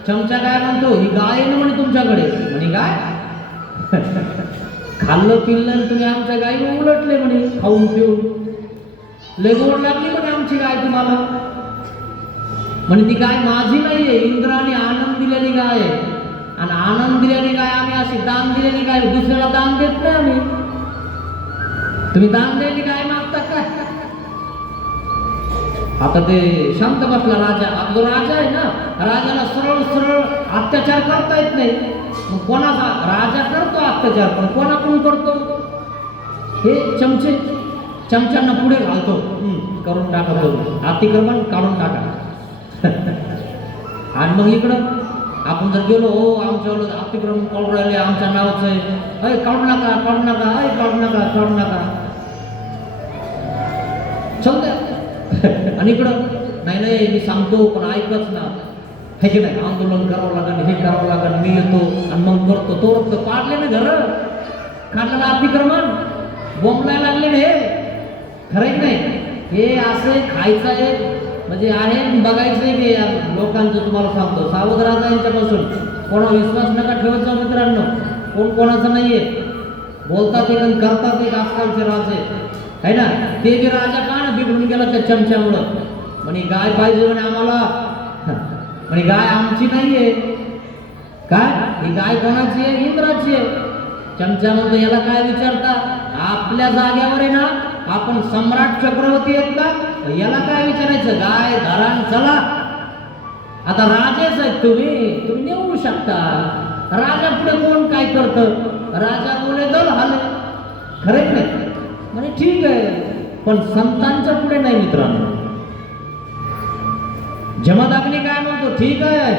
चमचा काय म्हणतो? ही गाय आहे ना म्हणे तुमच्याकडे. म्हणे काय? खाल्लं पिल्लं तुम्ही आमच्या गायीवर उलटले म्हणे, खाऊन पिऊन लय गोड लागली म्हणे आमची गाय तुम्हाला. म्हणे ती गाय माझी नाहीये, इंद्राने आनंद दिलेली गाय आहे. आणि आनंद दिलेली गाय आम्ही अशी दान दिलेली गाय दुसऱ्याला दान देत नाही आम्ही. तुम्ही दान दिलेली गाय मागता काय? आता ते शांत बसला राजा. आता जो राजा आहे ना, राजाला सरळ सरळ अत्याचार करता येत नाही. मग कोणाचा राजा करतो अत्याचार, पण कोणाकडून करतो? हे चमच्यांना पुढे घालतो, करून टाकतो, अतिक्रमण काढून टाका. आणि मग इकडं आपण जर गेलो, हो आमच्यावर अतिक्रमण काढून राहिले, आमच्या नावाचं आहे, अय काढू नका, काढू नका, अय काढू नका, काढू नका, चलते. आणि इकडं नाही नाही मी सांगतो पण ऐकच ना, हे की नाही, आंदोलन करावं लागेल, हे करावं लागेल, मी येतो आणि मग करतो. तो रक्त पाडले ना घर, काढलेलं अतिक्रमण, बोंबलायला लागले हे, खरंच नाही. हे असे खायचं आहे म्हणजे आहे, बघायचं आहे की लोकांचं. तुम्हाला सांगतो सावध राहा यांच्यापासून. कोणा विश्वास नका ठेवत जाऊ मित्रांनो, कोण कोणाचं नाहीये. बोलतात एक आणि करतात एक आजकालचे राजे, है ना. ते बी राजा का ना बिघडून गेला त्या चमच्यामुळं. म्हणे गाय पाहिजे म्हणे आम्हाला. म्हणे गाय आमची नाहीये. काय? ही गाय कोणाची आहे? इंद्राची आहे. चमचा म्हणतो याला काय विचारता, आपल्या जाग्यावर आहे ना, आपण सम्राट चक्रवर्ती आहेत का, याला काय विचारायचं? गाय धरान चला. आता राजेच आहेत तुम्ही नेऊ शकता. राजा पुढे कोण काय करतं? राजा बोले दल हाले, खरंच नाही. म्हणजे ठीक आहे, पण संतांच्या पुढे नाही मित्रांनो. जमदग्नी काय म्हणतो? ठीक आहे,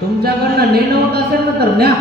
तुमच्याकडनं नेणं होत असेल ना तर न्या.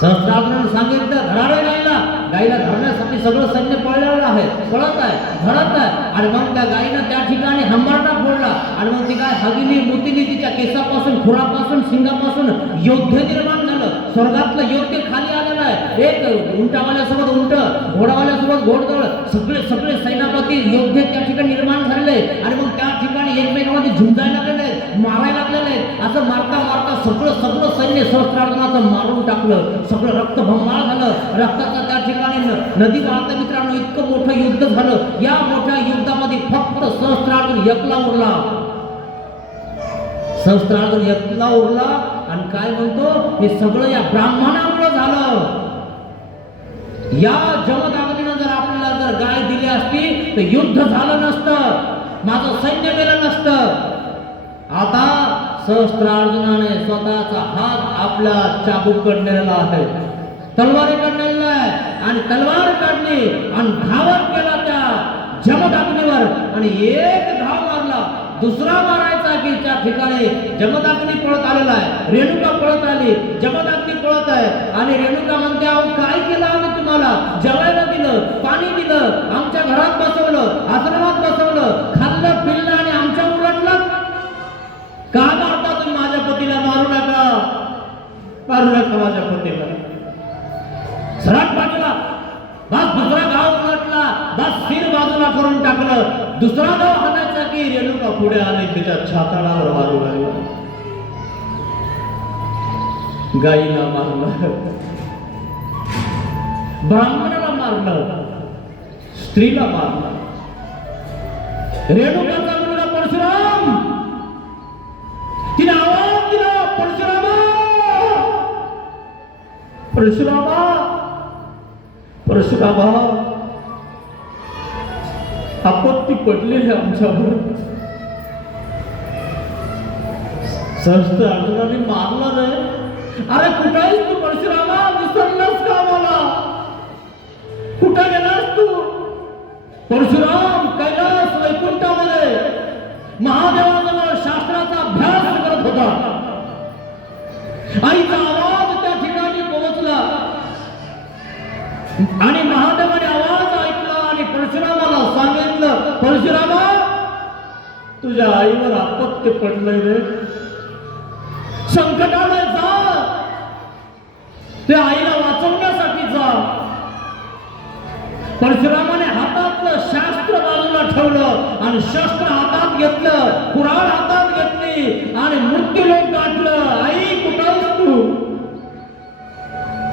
सहस्त्रार्जुनाने सांगितलं धरा रे गायला. गायला धरण्यासाठी सगळं सैन्य पळलेलं आहे, पळत आहे, धरत आहे. आणि मग त्या गायीनं त्या ठिकाणी हंबारडा फोडला. आणि मग ती गाय हगिली मुतीली, तिच्या केसापासून, खुरापासून, शिंगापासून योद्ध निर्माण झालं. स्वर्गातलं योद्ध खाली आलेलं आहे. एक उंटावाल्यासोबत उंट, घोडावाल्यासोबत घोडदळ, सगळे सगळे सेनापती योद्धे त्या ठिकाणी निर्माण झालेले. आणि मग त्या ठिकाणी एकमेकांमध्ये झुंजायला लागलेले, मारायला लागलेले. असं मारता मारता सगळं सगळं सैन्य सहस्त्रार्जुनाचं मारून टाकलं. सगळं रक्त भंगार झालं. रक्ताचा त्या ठिकाणी नदी वाहता मित्रांनो. इतकं मोठं युद्ध झालं. या मोठ्या युद्धामध्ये फक्त सहस्त्रार्जुन एकला उरला. सहस्त्रार्जुन एकला उरला. आणि काय म्हणतो, हे सगळं या ब्राह्मणामुळे झालं. या जमदग्नीनं जर आपल्याला जर गाय दिली असती तर युद्ध झालं नसतं, माझं सैन्य गेलं नसतं. आता सहस्त्रार्जुनाने स्वतःचा हात आपल्या चाबूकडे नेलेला आहे, तलवारीकडे नेलेला आहे. आणि तलवार काढली आणि धावत गेला त्या जमदग्नीवर. आणि एक धाव मारला, दुसरा मारायचा होता की त्या ठिकाणी जमदग्नी पळत आलेला आहे, रेणुका पळत आली, जमदग्नी पळत आहे आणि रेणुका म्हणते अहो काय केलं आम्ही तुम्हाला, जेवायला दिलं, पाणी दिलं, आमच्या घरात बसवलं, आश्रमात बसवलं, खाल्लं पिल्लं आणि आमच्या उलटलं, का मारता तुम्ही माझ्या पतीला, मारू नका, मारू नका माझ्या पतीला. सरळ बाजूला बस, दुसरा गाव उलटला, बस सिर बाजूला करून टाकलं, दुसरा गाव हाणायचा की रेणुका पुढे आली, तिच्या छाताडावर मारू लागला. गाईला मारलं, ब्राह्मणाला मारलं, स्त्रीला मारलं. रेणुकाचा मुलगा परशुराम, तिने आवाज दिला, परशुरामा, परशुरामा, परशुरामा, आपत्ती पडलेली आमच्यावर. सहस्त्र अर्जुनाने मारला नाही. अरे कुठं आहेस तू परशुरामा, विसरलास का मला, कुठं गेलास तू. परशुराम कैलास वैकुंठामध्ये महादेवाजवळ शास्त्राचा अभ्यास करत होता. आईचा आवाज त्या ठिकाणी पोहोचला आणि महादेवाने आवाज ऐकला आणि परशुरामाला सांगितलं, परशुरामा तुझ्या आईवर आपत्ती पडलंय रे, संकट आलंय, जा त्या आईला वाचवण्यासाठी जा. परशुरामाने हातातलं शास्त्र बाजूला ठेवलं आणि शस्त्र हातात घेतलं, कुऱ्हाड हातात घेतली आणि मृत्यूलोक गाठलं. आई कुठं आहेस तू.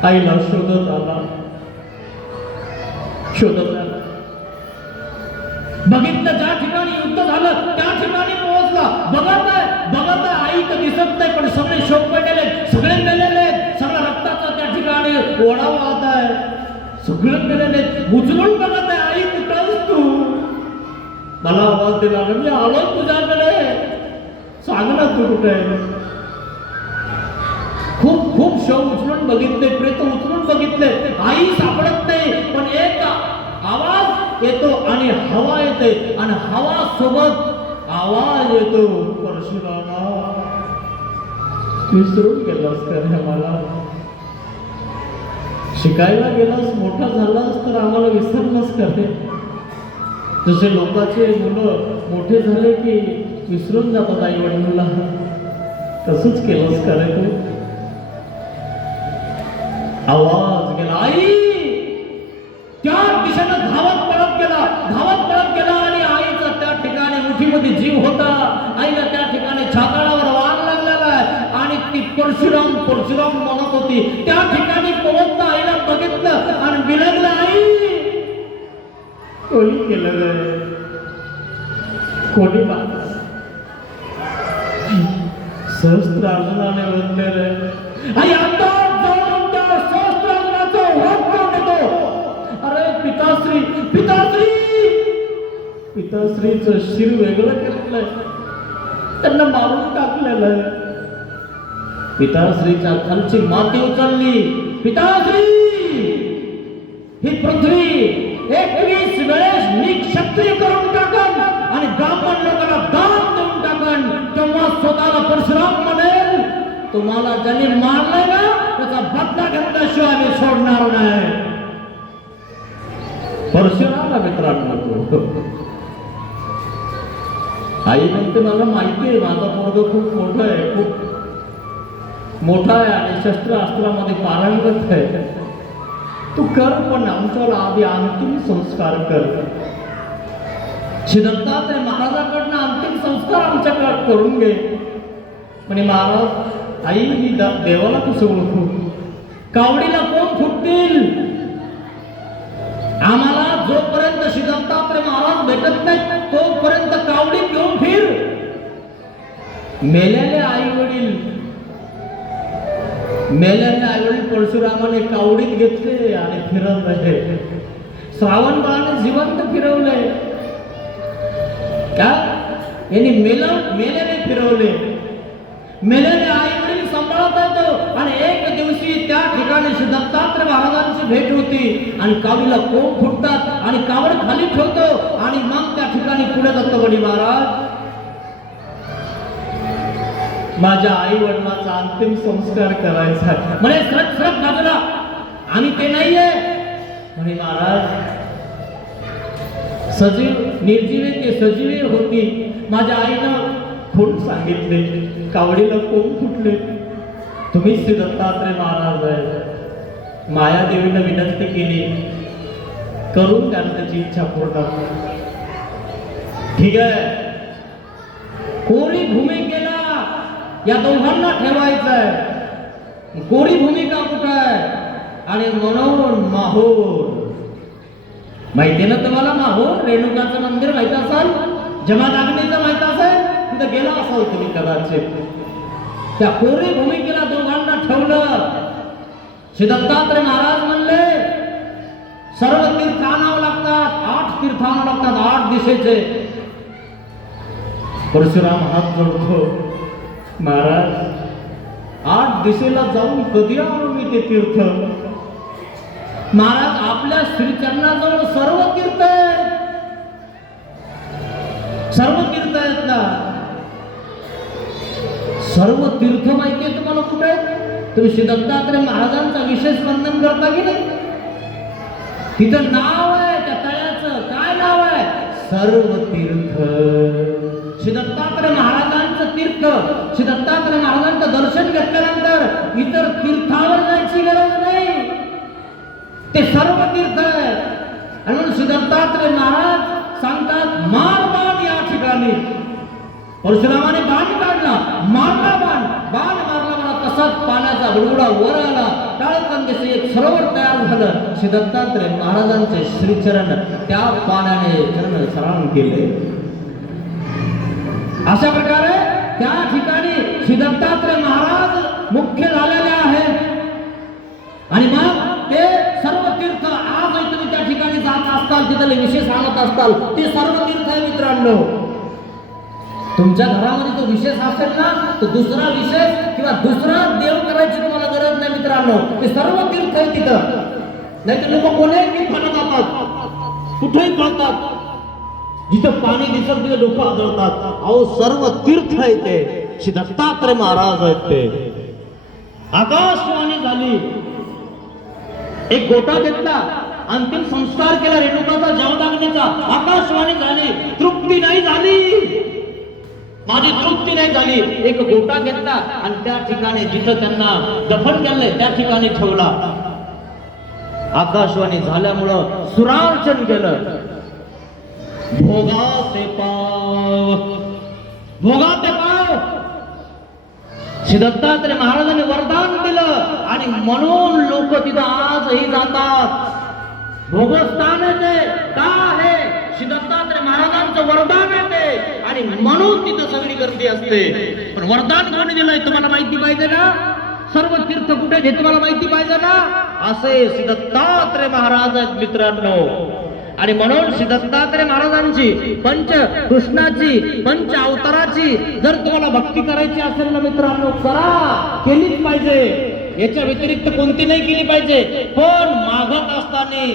आईला शोधत आला, शोधत आला, बघितलं ज्या ठिकाणी युद्ध झालं त्या ठिकाणी पोहोचला. बघत आहे आई तर दिसत नाही, पण सगळे शोक पडलेले, सगळे मेलेले, सगळ्या रक्ताचा त्या ठिकाणी ओढा वाहत आहे, सगळे मेलेले. उचलून बघत आहे, आई कुठं आहेस तू. मला आवाज दिला, मी आलो तुझ्याकडे, सांग ना तू कुठे आहे. खूप खूप शव उचलून बघितले, प्रेत उचलून बघितले, आई सापडत नाही. पण एक आवाज येतो आणि हवा येते आणि हवा सोबत आवाज येतो, परशुरामा विसरून गेलास का रे मला, शिकायला गेलास, मोठा झालास तर आम्हाला विसरलास का रे. जसे लोकांचे मुलं मोठे झाले की विसरून जातात आई वडिलांना, तसंच केलंस का रे तू. आवाज गेला, आई त्या दिशेनं धावत पळत गेला आणि आईचा त्या ठिकाणी मुठीमध्ये जीव होता. आईला त्या ठिकाणी छाताडावर वार लागलेला आहे आणि ती परशुराम परशुराम म्हणत होती. त्या ठिकाणी पोहोचता आईला बघितलं आणि बिलगलं, आई कोणी केलं रे, कोणी बात. सहस्त्र अर्जुनाने म्हणले रे, आई आता जाऊन त्या सहस्त्र अर्जुनाचं वध करून येतो. अरे पिताश्री, पिताश्री, पिताश्रीचं शिर वेगळं केलेलं आहे, त्यांना मारून टाकलेलं आहे. पिताश्रीच्या खालची माती उचलली. पिताश्री, ही पृथ्वी 21 वेळेस मी क्षत्रिय करून टाकन आणि ब्राह्मण लोकांना दान देऊन टाकन, तेव्हा स्वतःला परशुराम म्हणेल, तुम्हाला ज्यांनी मारलंय ना त्याचा बदला घेतल्याशिवाय मी सोडणार नाही. परशुरामला मित्रांनो, आई म्हणते मला माहिती आहे माझा पोरग खूप मोठं आहे, खूप मोठा आहे आणि शस्त्रास्त्रामध्ये पारंगत आहे, तू कर पण आमच्यावर आधी अंतिम संस्कार कर. दत्तात्रय महाराजांकडनं अंतिम संस्कार आमच्याकडे करून घे. म्हणे महाराज, आई मी देवाला कसं ओळखू, कावडीला कोण फुटतील, आम्हाला जोपर्यंत दत्तात्रय महाराज भेटत नाही तोपर्यंत कावडी घेऊन फिर. मेलेले आई वडील परशुरामाने कावडीत घेतले आणि फिरत राहिले. श्रावण बाळाने जिवंत फिरवले, का यांनी मेलेले फिरवले. मेलेले आई वडील सांभाळत होतो आणि एक दिवशी त्या ठिकाणी दत्तात्रय महाराजांची भेट होती आणि कावडीला कोंब फुटतात आणि कावड खाली ठेवतो आणि मग त्या ठिकाणी पुढे दत्तवडी महाराज माझ्या आई वडिलांचा अंतिम संस्कार करायचा म्हणे. सरक सरक बाजूला, आणि ते नाहीये म्हणे. महाराज सजीव निर्जीवी ते सजीवी होती. माझ्या आईनं कोण सांगितले, कावडीला कोण फुटले? तुम्ही श्री दत्तात्रय महाराज आहे. मायादेवीनं विनंती केली, करून द्या त्याची इच्छा पूर्ण. ठीक आहे, कोरी भूमिकेला या दोघांना ठेवायचं आहे. कोरी भूमिका कुठं आहे? आणि म्हणून माहूर माहिती ना तुम्हाला? माहूर रेणुकाचं मंदिर माहित असाल, जमादाग्नीचं माहित असेल, तिथं गेला असाल तुम्ही कदाचित. त्या कोरी भूमिकेला दोघांना ठेवलं. श्री दत्तात्रय महाराज म्हणले सर्व तीर्थ आणावं लागतात, 8 तीर्थ आणावं लागतात, 8 दिशेचे. परशुराम हात जोडतो, महाराज 8 दिशेला जाऊन कधी आणू मी ते तीर्थ? महाराज आपल्या श्रीचरणाजवळ सर्व तीर्थ आहेत, सर्व तीर्थ आहेत ना. सर्व तीर्थ माहितीये तुम्हाला कुठे आहेत? तुम्ही श्री दत्तात्रय महाराजांचा विशेष वर्णन करता की नाही? तिथं नाव आहे त्या तळ्याचं. काय नाव आहे? सर्व तीर्थ. श्री दत्तात्रय महाराजांचं तीर्थ, श्री दत्तात्रय महाराजांचं दर्शन घेतल्यानंतर इतर तीर्थावर जायची गरज नाही, ते सर्व तीर्थ आहे. आणि म्हणून श्री दत्तात्रय महाराज सांगतात मार बाण या ठिकाणी. परशुरामाने बाण काढला, मारला बाण, बाण मारला मला तसाच पाण्याचा बुडबुडा वर आला, टाळकंदेशी एक सरोवर तयार झालं. श्री दत्तात्रय महाराजांचे श्रीचरण त्या पाण्याने चरण स्नान केले. अशा प्रकारे त्या ठिकाणी श्री दत्तात्रय महाराज मुख्य झालेले आहेत. आणि मग ते सर्व तीर्थ आजही तुम्ही त्या ठिकाणी जात असताल, तिथले विशेष आणत असताल, ते सर्व तीर्थ आहे मित्रांनो. तुमच्या घरामध्ये तो विशेष असेल ना, तो दुसरा विशेष किंवा दुसरा देव करायची तुम्हाला गरज नाही मित्रांनो. ते सर्व तीर्थ आहे तिथं. नाही तर लोक कोणीही तीर्थाला जातात, कुठेही पळतात, जिथं पाणी दिसत तिथे लोक आदळतात. अहो सर्व तीर्थ आहे ते. श्री दत्तात्रय महाराज आहेत ते. आकाशवाणी झाली, एक गोटा घेतला, अंतिम संस्कार केला रेणुकाचा, जमदाग्नीचा. आकाशवाणी झाली, तृप्ती नाही झाली, माझी तृप्ती नाही झाली. एक गोटा घेतला आणि त्या ठिकाणी जिथं त्यांना दफन केलंय त्या ठिकाणी ठेवला. आकाशवाणी झाल्यामुळं सुरार्चन केलं. भोगाचे पाव, भोगाचे पाव श्री दत्तात्रय महाराजांनी वरदान दिलं आणि म्हणून लोक तिथं आजही जातात. भोगस्थान आहे ते. का आहे? श्री दत्तात्रय महाराजांचं वरदान आहे ते, आणि म्हणून तिथं सगळी गर्दी असते. पण वरदान कोणी दिलंय तुम्हाला माहिती पाहिजे ना? सर्व तीर्थ कुठे हे तुम्हाला माहिती पाहिजे ना? असे श्री दत्तात्रय महाराज आहेत मित्रांनो. आणि म्हणून श्री दत्तात्रय महाराजांची पंच कृष्णाची पंच अवताराची जर तुम्हाला भक्ती करायची असेल ना मित्रांनो, करा, केलीच पाहिजे. याच्या व्यतिरिक्त कोणती नाही केली पाहिजे. पण मागत असताना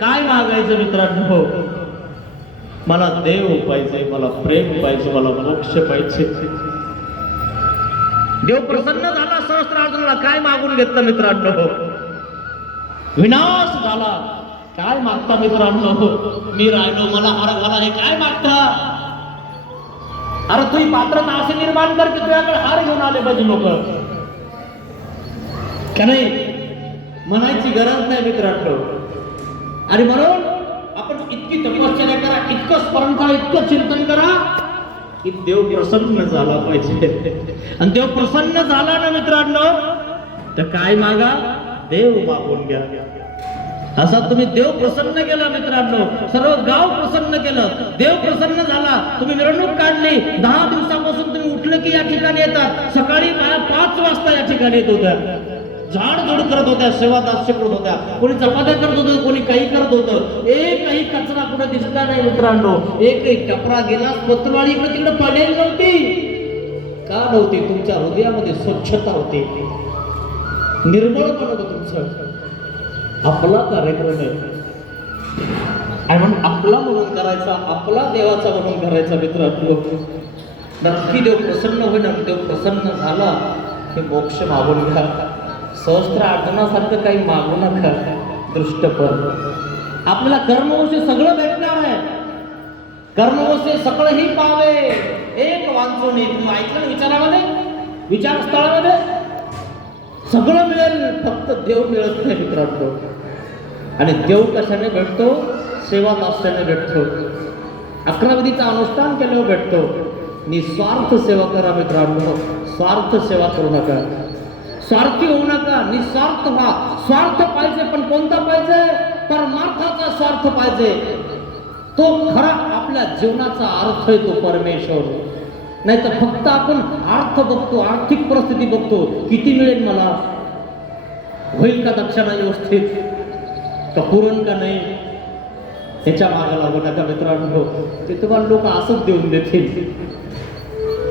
काय मागायचं मित्रांनो? मला देव पाहिजे, मला प्रेम पाहिजे, मला मोक्ष पाहिजे. देव प्रसन्न झाला सहस्त्रार्जुनाला, काय मागून घेतलं मित्रांनो? विनाश झाला. काय मागता मित्रांनो? मी राहिलो, मला हार घाला, हे काय मागता? अरे तुझी पात्रता असे निर्माण कर की तुझ्याकडे हार घेऊन आले पाहिजे लोक. का नाही? म्हणायची गरज नाही मित्रांनो. आणि म्हणून आपण इतकी तपश्चर्या करा, इतकं स्मरण करा, इतकं चिंतन करा की देव प्रसन्न झाला पाहिजे. आणि देव प्रसन्न झाला ना मित्रांनो, तर काय मागा? देव मागून घ्या. असा तुम्ही देव प्रसन्न केला मित्रांनो, सर्व गाव प्रसन्न केलं, देव प्रसन्न झाला. तुम्ही मिरवणूक काढली, 10 दिवसापासून तुम्ही उठले की या ठिकाणी येतात. सकाळी 5 वाजता या ठिकाणी येत होत्या, झाडझूड करत होत्या, सेवा दास्य करत होत्या, कोणी चपात्या करत होतं, कोणी काही करत होतं. एकही कचरा कुठे दिसला नाही मित्रांनो. एकही कपडा गेला पत्रवाळी इकडे तिकडे पडेल नव्हती. का नव्हती? तुमच्या हृदयामध्ये स्वच्छता होती, निर्मळपण होतं तुमचं. आपला कार्यक्रम आहे आणि म्हणून आपला म्हणून करायचा, आपला देवाचा म्हणून करायचा मित्रांनो. नक्की देव प्रसन्न होईल. देव प्रसन्न झाला की मोक्ष मागून घ्या. सहस्त्र अर्जुनासारखं काही मागू नका. दृष्टपद आपल्याला कर्मवशे सगळं भेटणार आहे. कर्मवशे सगळंही पावे एक वांचोनी. तुम्ही ऐकलं ना विचारामध्ये, विचारस्थळामध्ये सगळं मिळेल, फक्त देव मिळत नाही मित्रांनो. आणि देव कशाने भेटतो? सेवा दास्याने भेटतो. 11 विधीचं अनुष्ठान केल्यावर भेटतो. निस्वार्थ सेवा करा मित्रांनो. स्वार्थ सेवा करू नका. स्वार्थी होऊ नका. निस्वार्थ व्हा. स्वार्थ पाहिजे, पण कोणता पाहिजे? परमार्थाचा स्वार्थ पाहिजे. तो खरा आपल्या जीवनाचा अर्थ आहे, तो परमेश्वर. नाही तर फक्त आपण अर्थ बघतो, आर्थिक परिस्थिती बघतो. किती मिळेल मला, होईल का दक्षिणा व्यवस्थित, का पुरण का नाही, त्याच्या मागे लागू नका मित्रांनो. ते तुम्हाला लोक असंच देऊन देतील,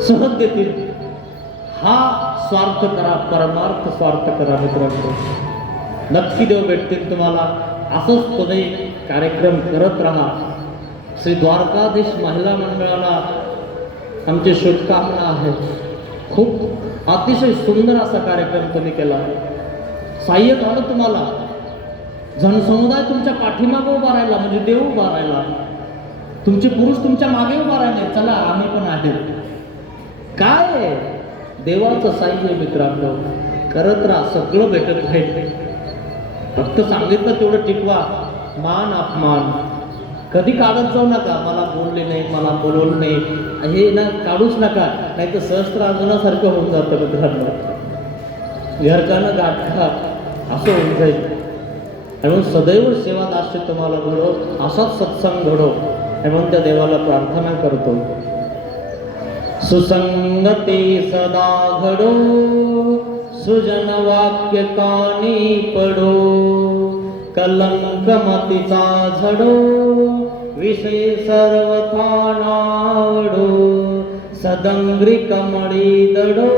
सहज देतील. हा स्वार्थ करा, परमार्थ स्वार्थ करा मित्रांनो. नक्की देव भेटतील तुम्हाला. असंच तुम्ही कार्यक्रम करत राहा. श्री द्वारकाधीश महिला मंडळाला आमची शुभकामना आहे. खूप अतिशय सुंदर असा कार्यक्रम तुम्ही केला. सहाय्य झालं तुम्हाला. जनसमुदाय तुमच्या पाठीमागे उभा राहिला, म्हणजे देव उभा राहिला. तुमचे पुरुष तुमच्या मागे उभा राहिले, चला आम्ही पण आहे. काय देवाचं साह्य मित्रांनो. करत राहा, सगळं भेटत राहील. फक्त सांगितलं तेवढं टिकवा. मान अपमान कधी काढत जाऊ नका. मला बोलले नाही, मला बोलवलं नाही, हे ना काढूच नका. नाही तर सहस्त्र अर्जुनासारखं होऊन जातं मित्रांनो. घरकानं गाठा असं होऊन जाईल. म्हणून सदैव सेवा दास्य तुम्हाला घडो, असाच सत्संग घडो. म्हणून त्या देवाला प्रार्थना करतो. सुसंगती सदा घडो, सुजन वाक्य कानी पडो, कलंक मतीचा झडो, विषय सर्वथा नावडो, सदंग्री कमळी दडो,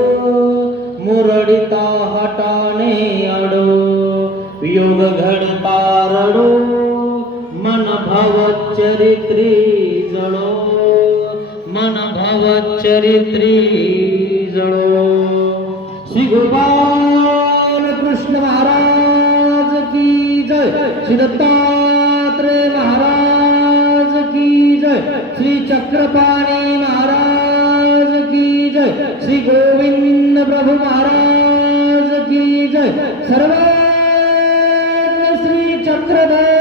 मुरडिता हटाणे अडो, योग घडता रडो, मन भव चरित्री जळो, मन भव चरित्री जळो. श्री गोपाल कृष्ण महाराज की जय. श्री दत्तात्रेय महाराज की जय. श्री चक्रपाणी महाराज की जय. श्री गोविंद प्रभु महाराज की जय. सर्व श्री चक्रधर